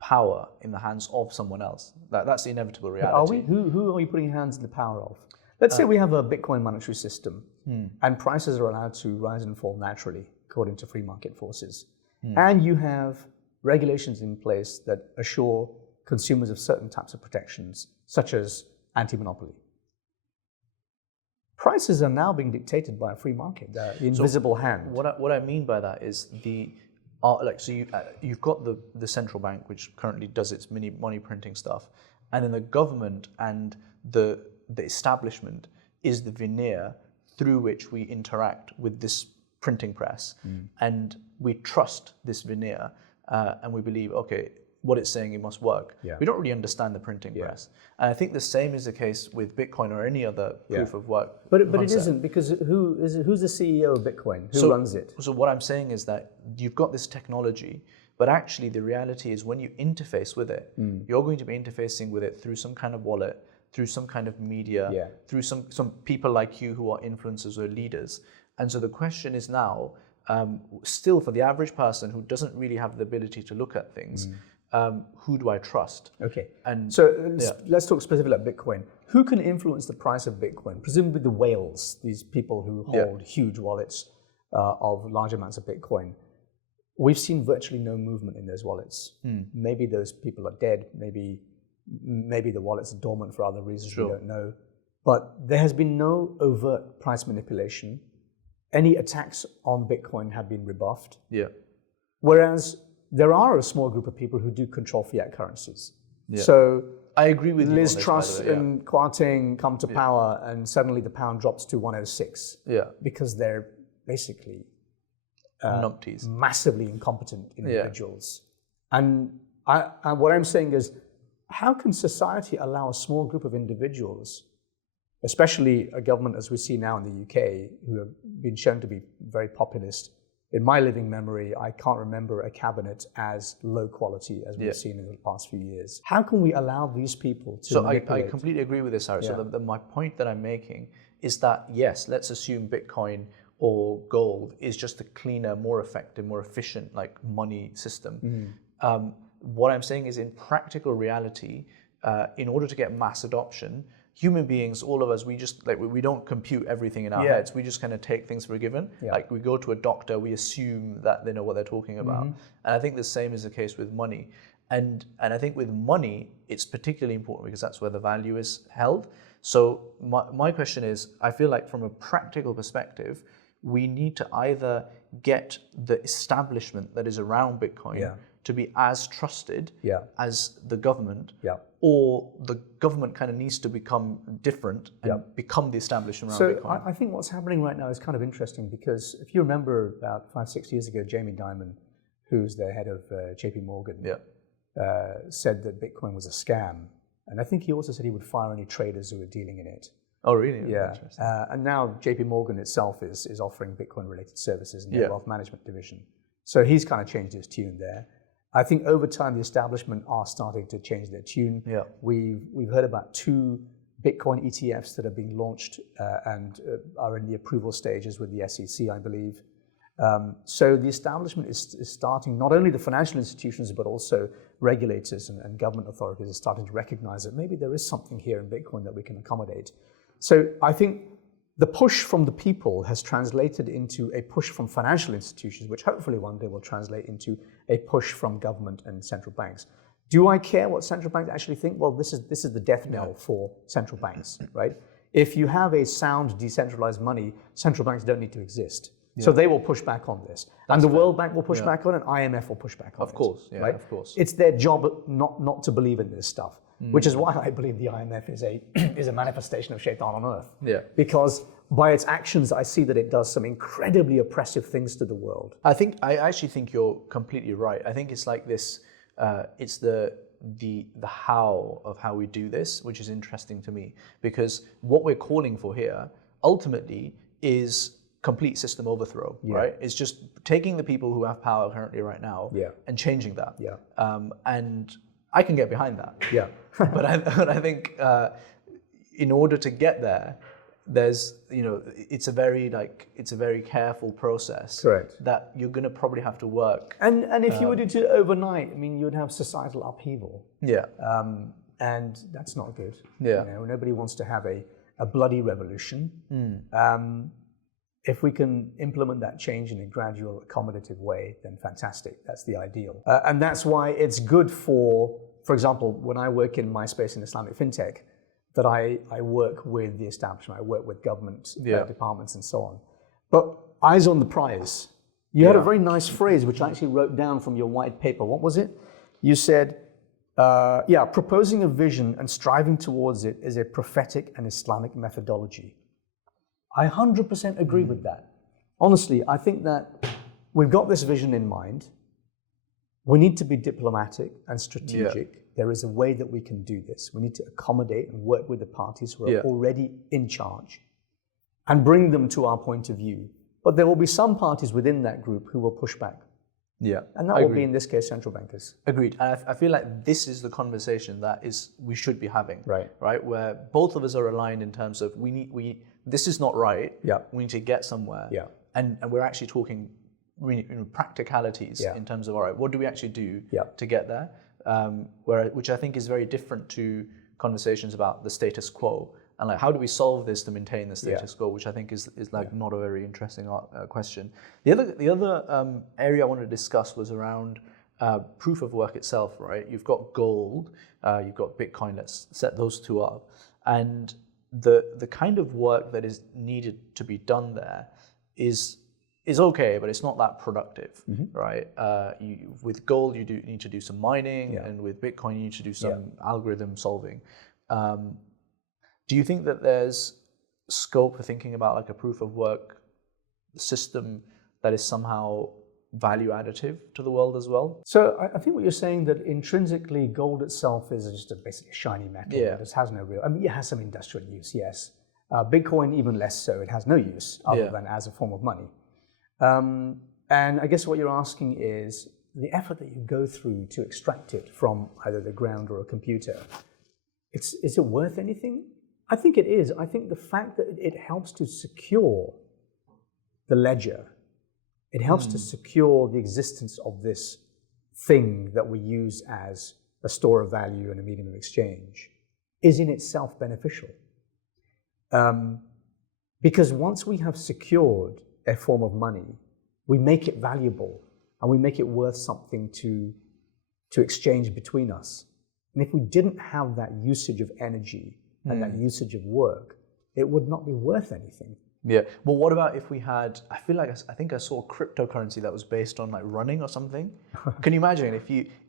power in the hands of someone else. That's the inevitable reality. Are we? Who are you putting hands in the power of? Let's say we have a Bitcoin monetary system and prices are allowed to rise and fall naturally according to free market forces. And you have regulations in place that assure consumers of certain types of protections, such as anti-monopoly. Prices are now being dictated by a free market, the invisible hand. What I mean by that is you've got the central bank, which currently does its money printing stuff, and then the government and the establishment is the veneer through which we interact with this printing press, and we trust this veneer, and we believe, okay, what it's saying, it must work. Yeah. We don't really understand the printing press. And I think the same is the case with Bitcoin or any other proof of work. But it isn't, because who's the CEO of Bitcoin? Who runs it? So what I'm saying is that you've got this technology, but actually the reality is when you interface with it, you're going to be interfacing with it through some kind of wallet, through some kind of media, through some people like you who are influencers or leaders. And so the question is now, still for the average person who doesn't really have the ability to look at things, who do I trust? Okay. And so let's talk specifically about Bitcoin. Who can influence the price of Bitcoin? Presumably the whales, these people who hold huge wallets of large amounts of Bitcoin. We've seen virtually no movement in those wallets. Maybe those people are dead. Maybe the wallets are dormant for other reasons we don't know. But there has been no overt price manipulation. Any attacks on Bitcoin have been rebuffed. Yeah. Whereas there are a small group of people who do control fiat currencies. Yeah. So I agree with Liz you on this, Truss by the way, and Kwarteng come to power, and suddenly the pound drops to 106. Yeah. Because they're basically numpties, massively incompetent individuals. And what I'm saying is, how can society allow a small group of individuals, especially a government as we see now in the UK, who have been shown to be very populist? In my living memory, I can't remember a cabinet as low quality as we've seen in the past few years. How can we allow these people to manipulate? I completely agree with this, Harry. So my point that I'm making is that, yes, let's assume Bitcoin or gold is just a cleaner, more effective, more efficient money system. What I'm saying is, in practical reality, in order to get mass adoption, human beings, all of us, we just we don't compute everything in our heads. We just kind of take things for given. Like we go to a doctor, we assume that they know what they're talking about. And I think the same is the case with money. And I think with money, it's particularly important because that's where the value is held. So my question is, I feel like from a practical perspective, we need to either get the establishment that is around Bitcoin to be as trusted as the government, or the government kind of needs to become different and become the establishment around Bitcoin. So I think what's happening right now is kind of interesting, because if you remember about 5-6 years ago, Jamie Dimon, who's the head of JP Morgan, said that Bitcoin was a scam. And I think he also said he would fire any traders who were dealing in it. Oh, really? Yeah. And now JP Morgan itself is offering Bitcoin-related services in their wealth management division. So he's kind of changed his tune there. I think over time, the establishment are starting to change their tune. Yeah. We've heard about 2 Bitcoin ETFs that are being launched and are in the approval stages with the SEC, I believe. So the establishment is starting, not only the financial institutions, but also regulators and government authorities are starting to recognize that maybe there is something here in Bitcoin that we can accommodate. So I think the push from the people has translated into a push from financial institutions, which hopefully one day will translate into a push from government and central banks. Do I care what central banks actually think? Well, this is the death knell for central banks, right? If you have a sound decentralized money, central banks don't need to exist. So they will push back on this. And the World Bank will push back on it, and IMF will push back on it. Of course, right? Of course. It's their job not to believe in this stuff, which is why I believe the IMF is a manifestation of Shaitan on earth. Yeah. Because by its actions, I see that it does some incredibly oppressive things to the world. I actually think you're completely right. I think it's like this, it's the how of how we do this, which is interesting to me, because what we're calling for here ultimately is complete system overthrow, right? It's just taking the people who have power currently right now and changing that. And I can get behind that. But I think in order to get there, there's, it's a very careful process. Correct. That you're going to probably have to work. And if you were to do it overnight, I mean, you would have societal upheaval. And that's not good. Nobody wants to have a bloody revolution. If we can implement that change in a gradual, accommodative way, then fantastic. That's the ideal. And that's why it's good for example, when I work in my space in Islamic FinTech, that I work with the establishment, I work with government departments and so on. But eyes on the prize. You had a very nice phrase, which I actually wrote down from your white paper. What was it? You said, proposing a vision and striving towards it is a prophetic and Islamic methodology. I 100% agree with that. Honestly, I think that we've got this vision in mind. We need to be diplomatic and strategic. There is a way that we can do this. We need to accommodate and work with the parties who are already in charge and bring them to our point of view. But there will be some parties within that group who will push back. And that will be, in this case, central bankers. Agreed. And I feel like this is the conversation that we should be having. Right? Where both of us are aligned in terms of this is not right. We need to get somewhere. And we're actually talking practicalities in terms of, all right, what do we actually do to get there? Which I think is very different to conversations about the status quo and like how do we solve this to maintain the status quo, which I think is like not a very interesting question. The other area I wanted to discuss was around proof of work itself, right? You've got gold, you've got Bitcoin. Let's set those two up, and the kind of work that is needed to be done there is okay, but it's not that productive, right? With gold, you do need to do some mining, and with Bitcoin, you need to do some algorithm solving. Do you think that there's scope for thinking about like a proof of work system that is somehow value additive to the world as well? So I think what you're saying that intrinsically gold itself is just basically a shiny metal. Yeah. It has no real, I mean, it has some industrial use, yes. Bitcoin, even less so. It has no use other than as a form of money. And I guess what you're asking is the effort that you go through to extract it from either the ground or a computer. Is it worth anything? I think it is. I think the fact that it helps to secure the ledger, it helps to secure the existence of this thing that we use as a store of value and a medium of exchange, is in itself beneficial. Because once we have secured a form of money, we make it valuable and we make it worth something to exchange between us. And if we didn't have that usage of energy and that usage of work, it would not be worth anything. Yeah. Well, what about if we had, I think I saw cryptocurrency that was based on like running or something. Can you imagine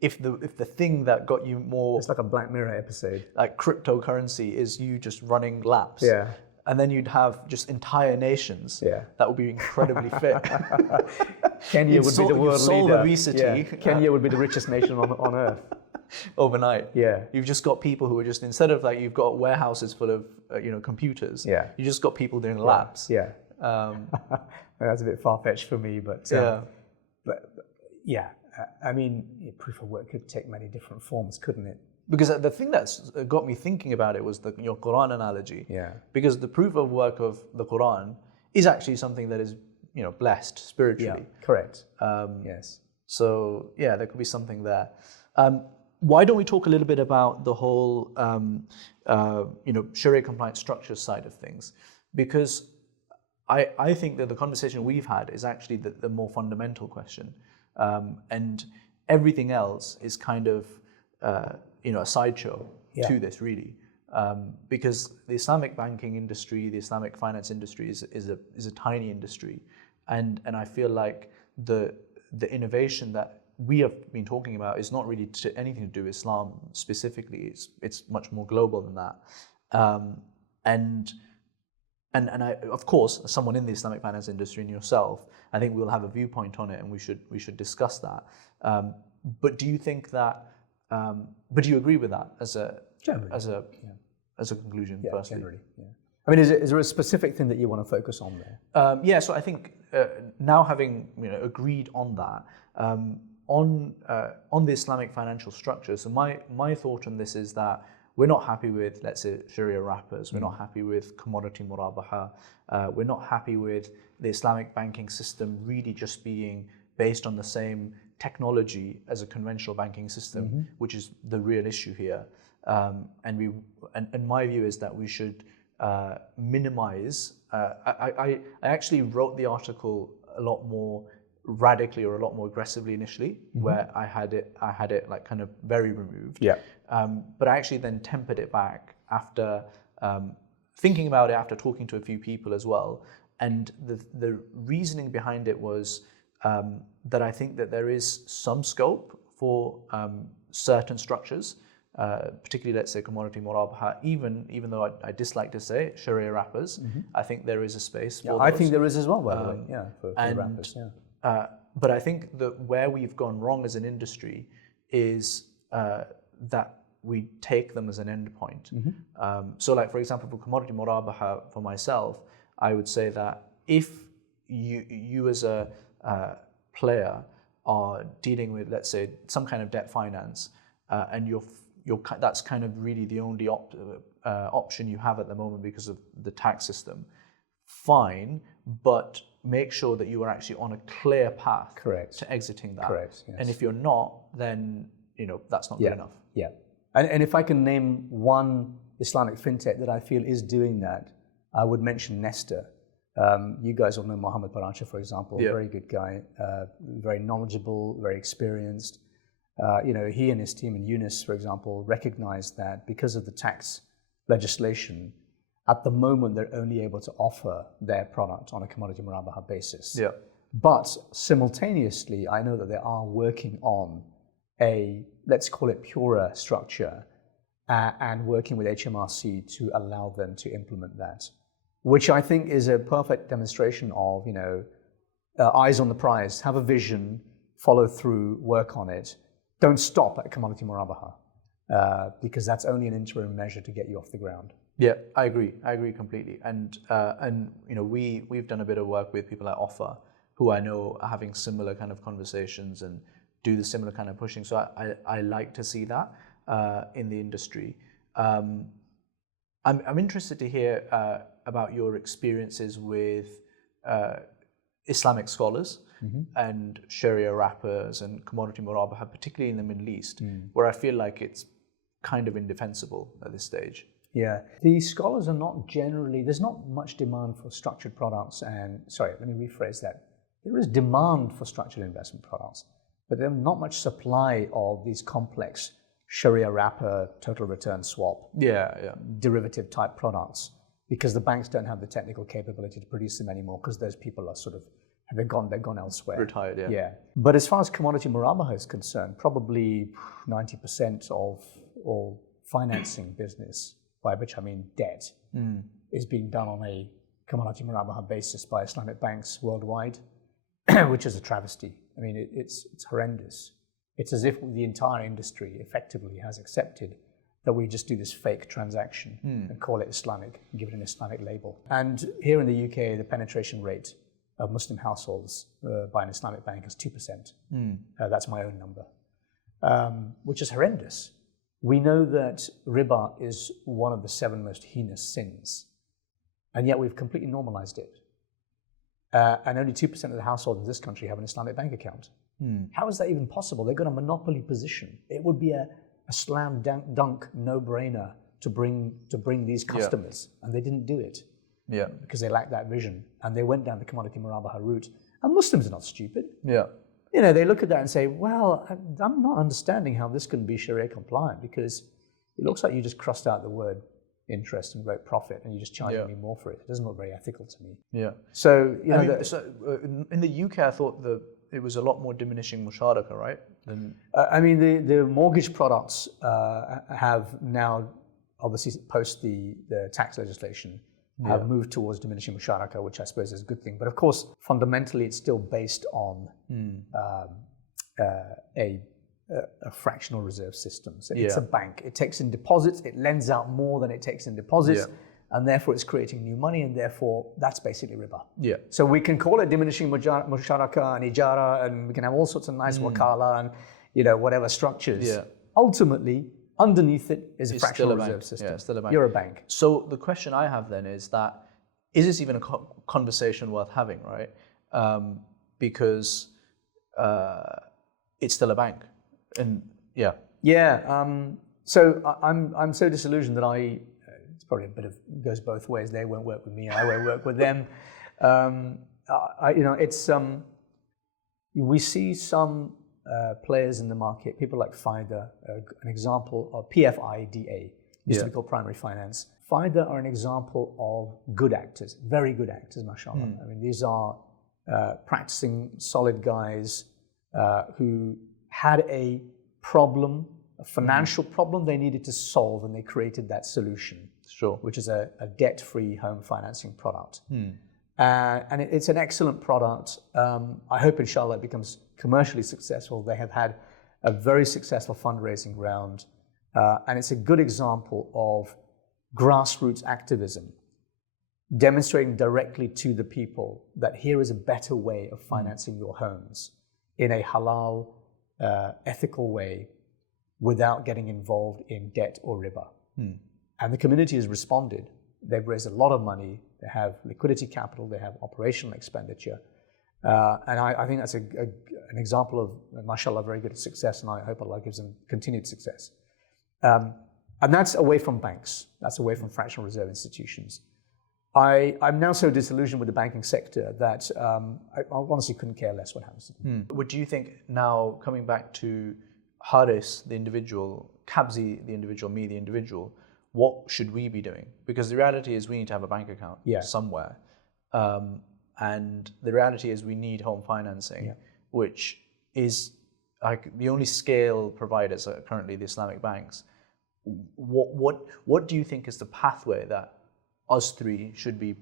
if the thing that got you more... It's like a Black Mirror episode. Like cryptocurrency is you just running laps. Yeah. And then you'd have just entire nations that would be incredibly fit. Kenya would be the world leader. Obesity. Yeah. Kenya would be the richest nation on earth. Overnight. Yeah. You've just got people who are just, instead of like you've got warehouses full of computers. Yeah. You just got people doing laps. Yeah. That's a bit far-fetched for me, but I mean, proof of work could take many different forms, couldn't it? Because the thing that's got me thinking about it was your Quran analogy. Yeah. Because the proof of work of the Quran is actually something that is blessed spiritually. Yeah. Correct. Yes. So yeah, there could be something there. Why don't we talk a little bit about the whole, Sharia-compliant structure side of things? Because I think that the conversation we've had is actually the more fundamental question, and everything else is kind of, a sideshow to this, really. Because the Islamic banking industry, the Islamic finance industry is a tiny industry, and I feel like the innovation that we have been talking about is not really anything to do with Islam specifically. It's much more global than that. And I, of course, as someone in the Islamic finance industry and yourself, I think we'll have a viewpoint on it, and we should discuss that. But do you think that? But do you agree with that as a conclusion? Yeah, firstly, generally. Yeah. I mean, is there a specific thing that you want to focus on there? So I think now having agreed on that, on the Islamic financial structure. So my thought on this is that we're not happy with, let's say, Sharia wrappers. We're not happy with commodity Murabaha. We're not happy with the Islamic banking system really just being based on the same technology as a conventional banking system, which is the real issue here. And my view is that we should minimize. I actually wrote the article a lot more radically or a lot more aggressively initially, where I had it like kind of very removed. Yeah. But I actually then tempered it back after thinking about it, after talking to a few people as well. And the reasoning behind it was that I think that there is some scope for certain structures, particularly, let's say, commodity Murabaha, even though I dislike to say it, Sharia wrappers. I think there is a space for those. I think there is as well, by the way, for wrappers. Yeah. But I think that where we've gone wrong as an industry is that we take them as an endpoint. So, like, for example, for commodity Murabaha, for myself, I would say that if you as a player are dealing with, let's say, some kind of debt finance, and that's kind of really the only option you have at the moment because of the tax system, fine, but make sure that you are actually on a clear path Correct. to exiting that. Correct, yes. And if you're not, then that's not good enough. Yeah. And if I can name one Islamic fintech that I feel is doing that, I would mention Nesta. You guys all know Mohammed Paracha, for example, very good guy, very knowledgeable, very experienced. He and his team in Eunice, for example, recognized that because of the tax legislation, at the moment they're only able to offer their product on a commodity Murabaha basis. Yeah. But simultaneously, I know that they are working on a, let's call it purer structure, and working with HMRC to allow them to implement that, which I think is a perfect demonstration of, eyes on the prize, have a vision, follow through, work on it. Don't stop at commodity Murabaha, because that's only an interim measure to get you off the ground. Yeah, I agree completely. And we've done a bit of work with people like Offer, who I know are having similar kind of conversations and do the similar kind of pushing. So I like to see that in the industry. I'm interested to hear about your experiences with Islamic scholars and Sharia rappers and commodity Murabaha, particularly in the Middle East, where I feel like it's kind of indefensible at this stage. Yeah, the scholars are not generally, there's not much demand for structured products let me rephrase that. There is demand for structured investment products, but there's not much supply of these complex Sharia wrapper, total return swap, derivative type products, because the banks don't have the technical capability to produce them anymore, because those people are they're gone elsewhere. Retired, Yeah. But as far as commodity Murabaha is concerned, probably 90% of all financing business, by which I mean debt, is being done on a commodity Murabaha basis by Islamic banks worldwide, which is a travesty. I mean, it's horrendous. It's as if the entire industry effectively has accepted that we just do this fake transaction and call it Islamic, and give it an Islamic label. And here in the UK, the penetration rate of Muslim households by an Islamic bank is 2%. That's my own number, which is horrendous. We know that riba is one of the 7 most heinous sins, and yet we've completely normalized it. And only 2% of the households in this country have an Islamic bank account. How is that even possible? They've got a monopoly position. It would be a slam dunk no-brainer to bring these customers, and they didn't do it because they lacked that vision, and they went down the commodity Murabaha route. And Muslims are not stupid. They look at that and say, well, I'm not understanding how this can be Sharia compliant, because it looks like you just crossed out the word interest and wrote profit, and you're just charging me more for it. It doesn't look very ethical to me. So, in the UK, I thought it was a lot more diminishing musharaka, right? The mortgage products have now, obviously post the tax legislation, have moved towards diminishing musharaka, which I suppose is a good thing. But of course, fundamentally, it's still based on a fractional reserve system. So it's a bank. It takes in deposits. It lends out more than it takes in deposits. And therefore, it's creating new money. And therefore, that's basically riba. So we can call it diminishing musharaka and ijara, and we can have all sorts of nice wakala and whatever structures. Ultimately, underneath it is a fractional reserve system. Yeah, it's still a bank. You're a bank. So the question I have then is this even a conversation worth having, right? Because it's still a bank. And so I'm so disillusioned that it's probably goes both ways. They won't work with me, I won't work with them. We see some players in the market, people like FIDA, an example of PFIDA, used to be called Primary Finance. FIDA are an example of good actors, very good actors, mashallah. I mean, these are practicing solid guys who had a problem, a financial problem they needed to solve, and they created that solution, which is a debt-free home financing product. And it's an excellent product. I hope, inshallah, it becomes commercially successful. They have had a very successful fundraising round, and it's a good example of grassroots activism, demonstrating directly to the people that here is a better way of financing your homes in a halal, ethical way, without getting involved in debt or riba. And the community has responded. They've raised a lot of money. they have liquidity capital, they have operational expenditure. And I think that's an example of, mashallah, very good success, and I hope Allah gives them continued success. And that's away from banks. That's away from fractional reserve institutions. I'm now so disillusioned with the banking sector that I honestly couldn't care less what happens to them. What do you think now, coming back to Haris, the individual, Kabzi, the individual, me, the individual, what should we be doing? Because the reality is we need to have a bank account somewhere. And the reality is we need home financing, which is like the only scale providers are currently the Islamic banks. What do you think is the pathway that us three should be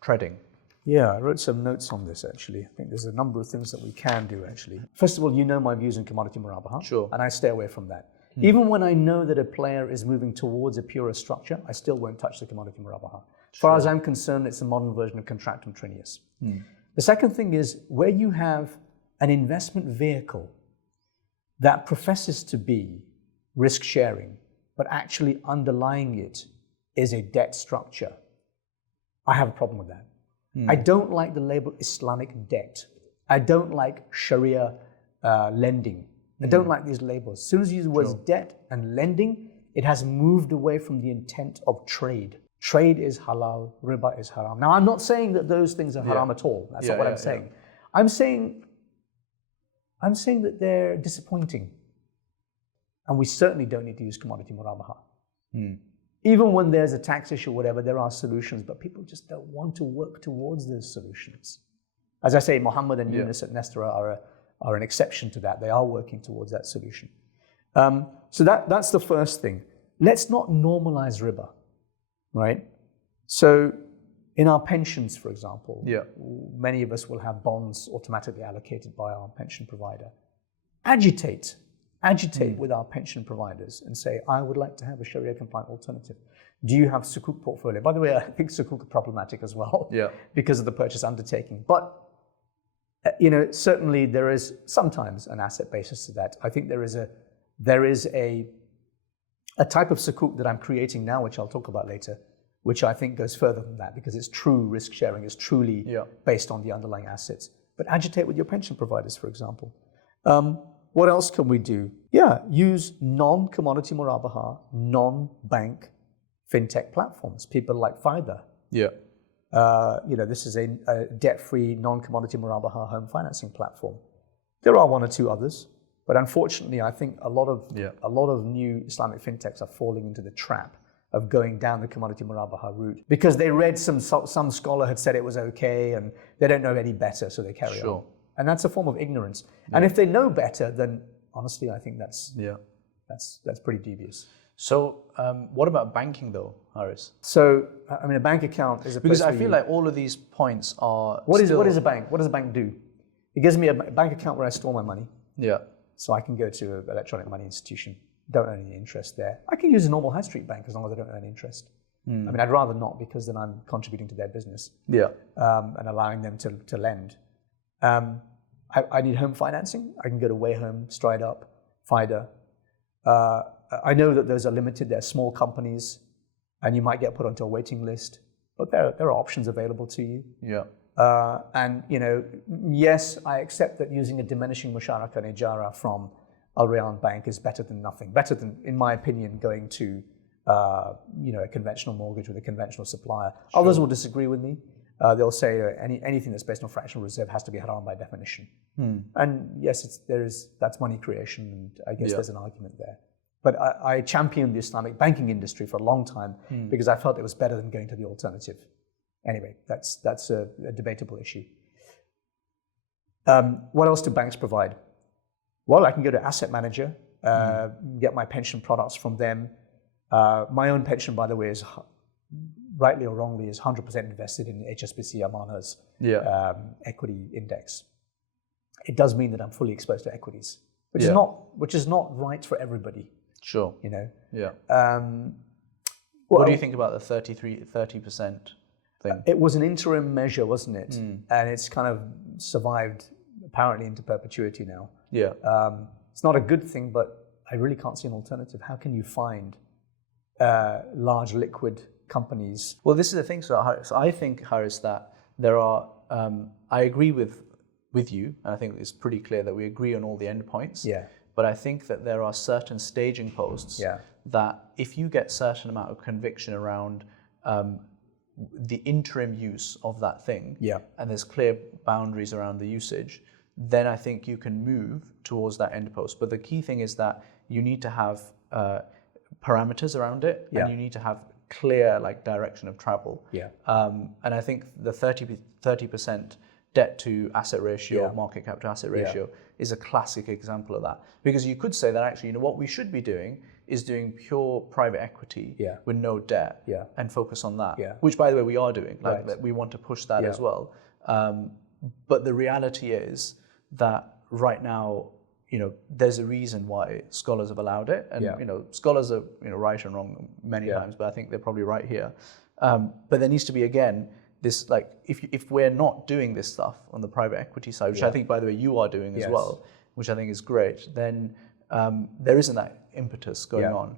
treading? Yeah, I wrote some notes on this actually. I think there's a number of things that we can do actually. First of all, you know my views on commodity Murabaha. Sure. And I stay away from that. Even when I know that a player is moving towards a purer structure, I still won't touch the commodity Murabaha. As far as I'm concerned, it's a modern version of contractum trinius. The second thing is where you have an investment vehicle that professes to be risk sharing, but actually underlying it is a debt structure, I have a problem with that. I don't like the label Islamic debt. I don't like Sharia lending. I don't like these labels. As soon as you use the words debt and lending, it has moved away from the intent of trade. Trade is halal, riba is haram. Now, I'm not saying that those things are haram at all. That's not what I'm saying. I'm saying that they're disappointing. And we certainly don't need to use commodity Murabaha. Even when there's a tax issue or whatever, there are solutions, but people just don't want to work towards those solutions. As I say, Muhammad and Yunus at Nestora are an exception to that. They are working towards that solution. So that's the first thing. Let's not normalize riba, right? So in our pensions, for example, many of us will have bonds automatically allocated by our pension provider. Agitate with our pension providers and say, I would like to have a Sharia-compliant alternative. Do you have sukuk portfolio? By the way, I think sukuk are problematic as well because of the purchase undertaking. But certainly there is sometimes an asset basis to that. I think there is a type of sukuk that I'm creating now, which I'll talk about later, which I think goes further than that because it's true risk sharing, it's truly based on the underlying assets. But agitate with your pension providers, for example. What else can we do? Use non-commodity Murabaha, non-bank fintech platforms, people like Fiverr. This is a debt-free, non-commodity Murabaha home financing platform. There are one or two others, but unfortunately, I think a lot of new Islamic fintechs are falling into the trap of going down the commodity Murabaha route because they read some scholar had said it was okay, and they don't know any better, so they carry on. And that's a form of ignorance. And if they know better, then honestly, I think that's pretty devious. So what about banking though, Haris? So, I mean, a bank account is a place because I feel like all of these points are what is a bank? What does a bank do? It gives me a bank account where I store my money. So I can go to an electronic money institution. Don't earn any interest there. I can use a normal high street bank as long as I don't earn interest. I mean, I'd rather not because then I'm contributing to their business. And allowing them to lend. I need home financing. I can go to Way Home, Stride Up, FIDA. I know that those are limited. They're small companies, and you might get put onto a waiting list. But there are options available to you. And yes, I accept that using a diminishing musharaka and ijara from Al Rayan Bank is better than nothing. Better than, in my opinion, going to a conventional mortgage with a conventional supplier. Others will disagree with me. They'll say anything that's based on fractional reserve has to be haram by definition. And yes, that's money creation, and I guess there's an argument there. But I championed the Islamic banking industry for a long time because I felt it was better than going to the alternative. Anyway, that's a debatable issue. What else do banks provide? Well, I can go to asset manager, get my pension products from them. My own pension, by the way, is rightly or wrongly, is 100% invested in HSBC Amana's equity index. It does mean that I'm fully exposed to equities, which is not right for everybody. What do you think about the 30% thing? It was an interim measure, wasn't it? And it's kind of survived apparently into perpetuity now. It's not a good thing, but I really can't see an alternative. How can you find large liquid companies. Well, this is the thing. So I think, Harris, that there are. I agree with you, and I think it's pretty clear that we agree on all the endpoints. Yeah. But I think that there are certain staging posts that, if you get certain amount of conviction around the interim use of that thing, and there's clear boundaries around the usage, then I think you can move towards that end post. But the key thing is that you need to have parameters around it, and you need to have clear direction of travel. And I think the 30% debt to asset ratio, market cap to asset ratio, is a classic example of that. Because you could say that actually, what we should be doing is doing pure private equity with no debt and focus on that, which, by the way, we are doing. We want to push that as well. But the reality is that right now, there's a reason why scholars have allowed it, and scholars are right and wrong many times, but I think they're probably right here. But there needs to be, again, this if we're not doing this stuff on the private equity side, which I think, by the way, you are doing as well, which I think is great, then there isn't that impetus going on.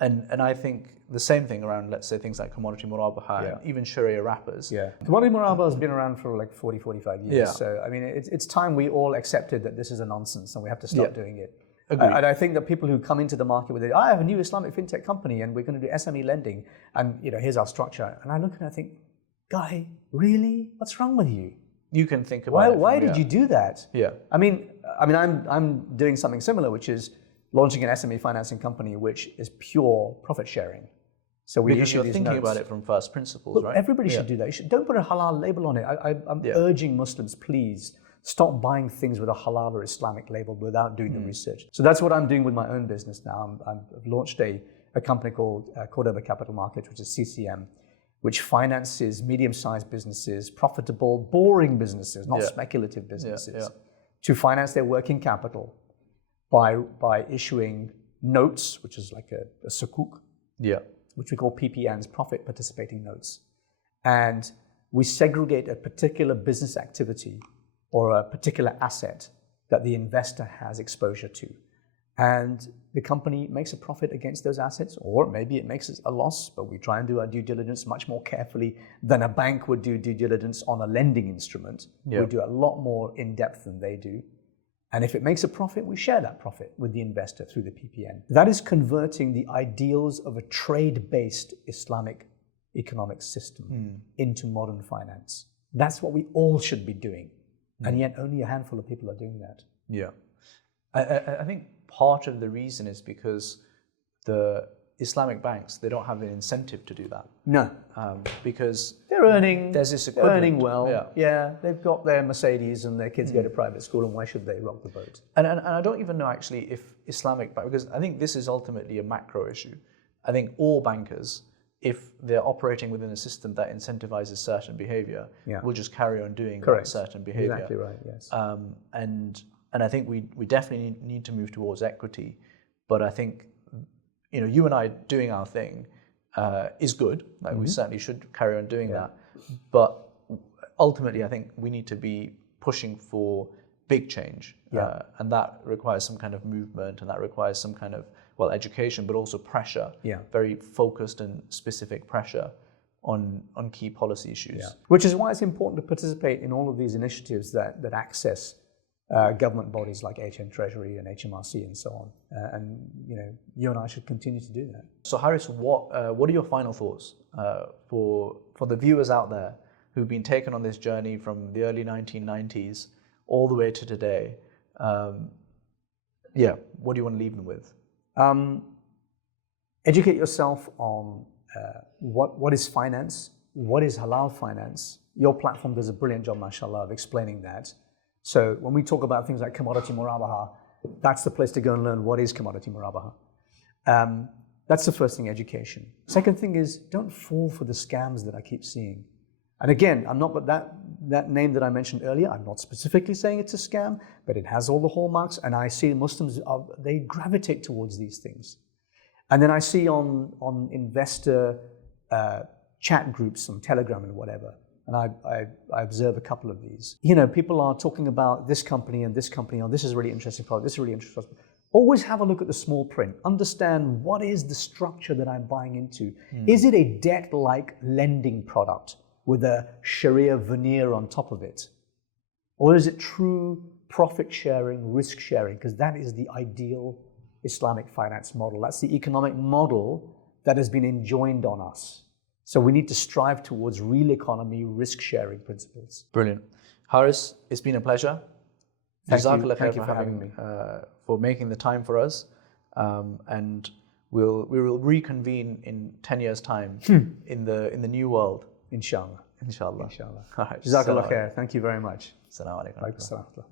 And I think the same thing around, let's say, things like commodity Murabaha and even Sharia wrappers. Commodity Murabaha has been around for 40, 45 years. So, I mean, it's time we all accepted that this is a nonsense and we have to stop doing it. And I think that people who come into the market with it, I have a new Islamic fintech company and we're going to do SME lending and here's our structure. And I look and I think, guy, really? What's wrong with you? You can think about it. Why did you do that? I mean, I'm doing something similar, which is launching an SME financing company, which is pure profit sharing. So we because issue you're these thinking notes. about it from first principles, right? Everybody should do that. Don't put a halal label on it. I'm urging Muslims, please stop buying things with a halal or Islamic label without doing the research. So that's what I'm doing with my own business now. I've launched a company called Cordoba Capital Markets, which is CCM, which finances medium-sized businesses, profitable, boring businesses, not speculative businesses, to finance their working capital by issuing notes, which is like a sukuk, which we call PPNs, profit participating notes. And we segregate a particular business activity or a particular asset that the investor has exposure to. And the company makes a profit against those assets, or maybe it makes a loss, but we try and do our due diligence much more carefully than a bank would do due diligence on a lending instrument. We do a lot more in depth than they do. And if it makes a profit, we share that profit with the investor through the PPN. That is converting the ideals of a trade-based Islamic economic system into modern finance. That's what we all should be doing. And yet only a handful of people are doing that. I think part of the reason is because the Islamic banks, they don't have an incentive to do that. No. Because they're earning, there's this they're earning well. They've got their Mercedes and their kids go to private school, and why should they rock the boat? And I don't even know actually if Islamic bank, because I think this is ultimately a macro issue. I think all bankers, if they're operating within a system that incentivizes certain behavior, will just carry on doing that certain behavior. Exactly right, yes. And I think we definitely need to move towards equity, but I think you and I doing our thing is good. We certainly should carry on doing that, but ultimately I think we need to be pushing for big change, and that requires some kind of movement, and that requires some kind of education, but also pressure, very focused and specific pressure on key policy issues. Which is why it's important to participate in all of these initiatives that access government bodies like HM Treasury and HMRC and so on. And you and I should continue to do that. So Harris, what are your final thoughts for the viewers out there who've been taken on this journey from the early 1990s all the way to today? What do you want to leave them with? Educate yourself on what is finance, what is halal finance. Your platform does a brilliant job, mashallah, of explaining that. So when we talk about things like commodity Murabaha, that's the place to go and learn what is commodity Murabaha. That's the first thing, education. Second thing is, don't fall for the scams that I keep seeing. And again, I'm not, but that name that I mentioned earlier, I'm not specifically saying it's a scam, but it has all the hallmarks, and I see Muslims, they gravitate towards these things. And then I see on investor chat groups on Telegram and whatever, and I observe a couple of these. People are talking about this company and this company, oh, this is a really interesting product, this is a really interesting product. always have a look at the small print. Understand what is the structure that I'm buying into. Is it a debt-like lending product with a Sharia veneer on top of it? Or is it true profit sharing, risk sharing? Because that is the ideal Islamic finance model. That's the economic model that has been enjoined on us. So we need to strive towards real economy, risk sharing principles. Brilliant. Haris, it's been a pleasure. Thank you Jazakallah for having me. For making the time for us. And we will reconvene in 10 years' time in the new world. Inshallah. Inshallah. Inshallah. All right. Jazakallah khair. Thank you very much. Assalamu alaikum. Assalamu alaikum.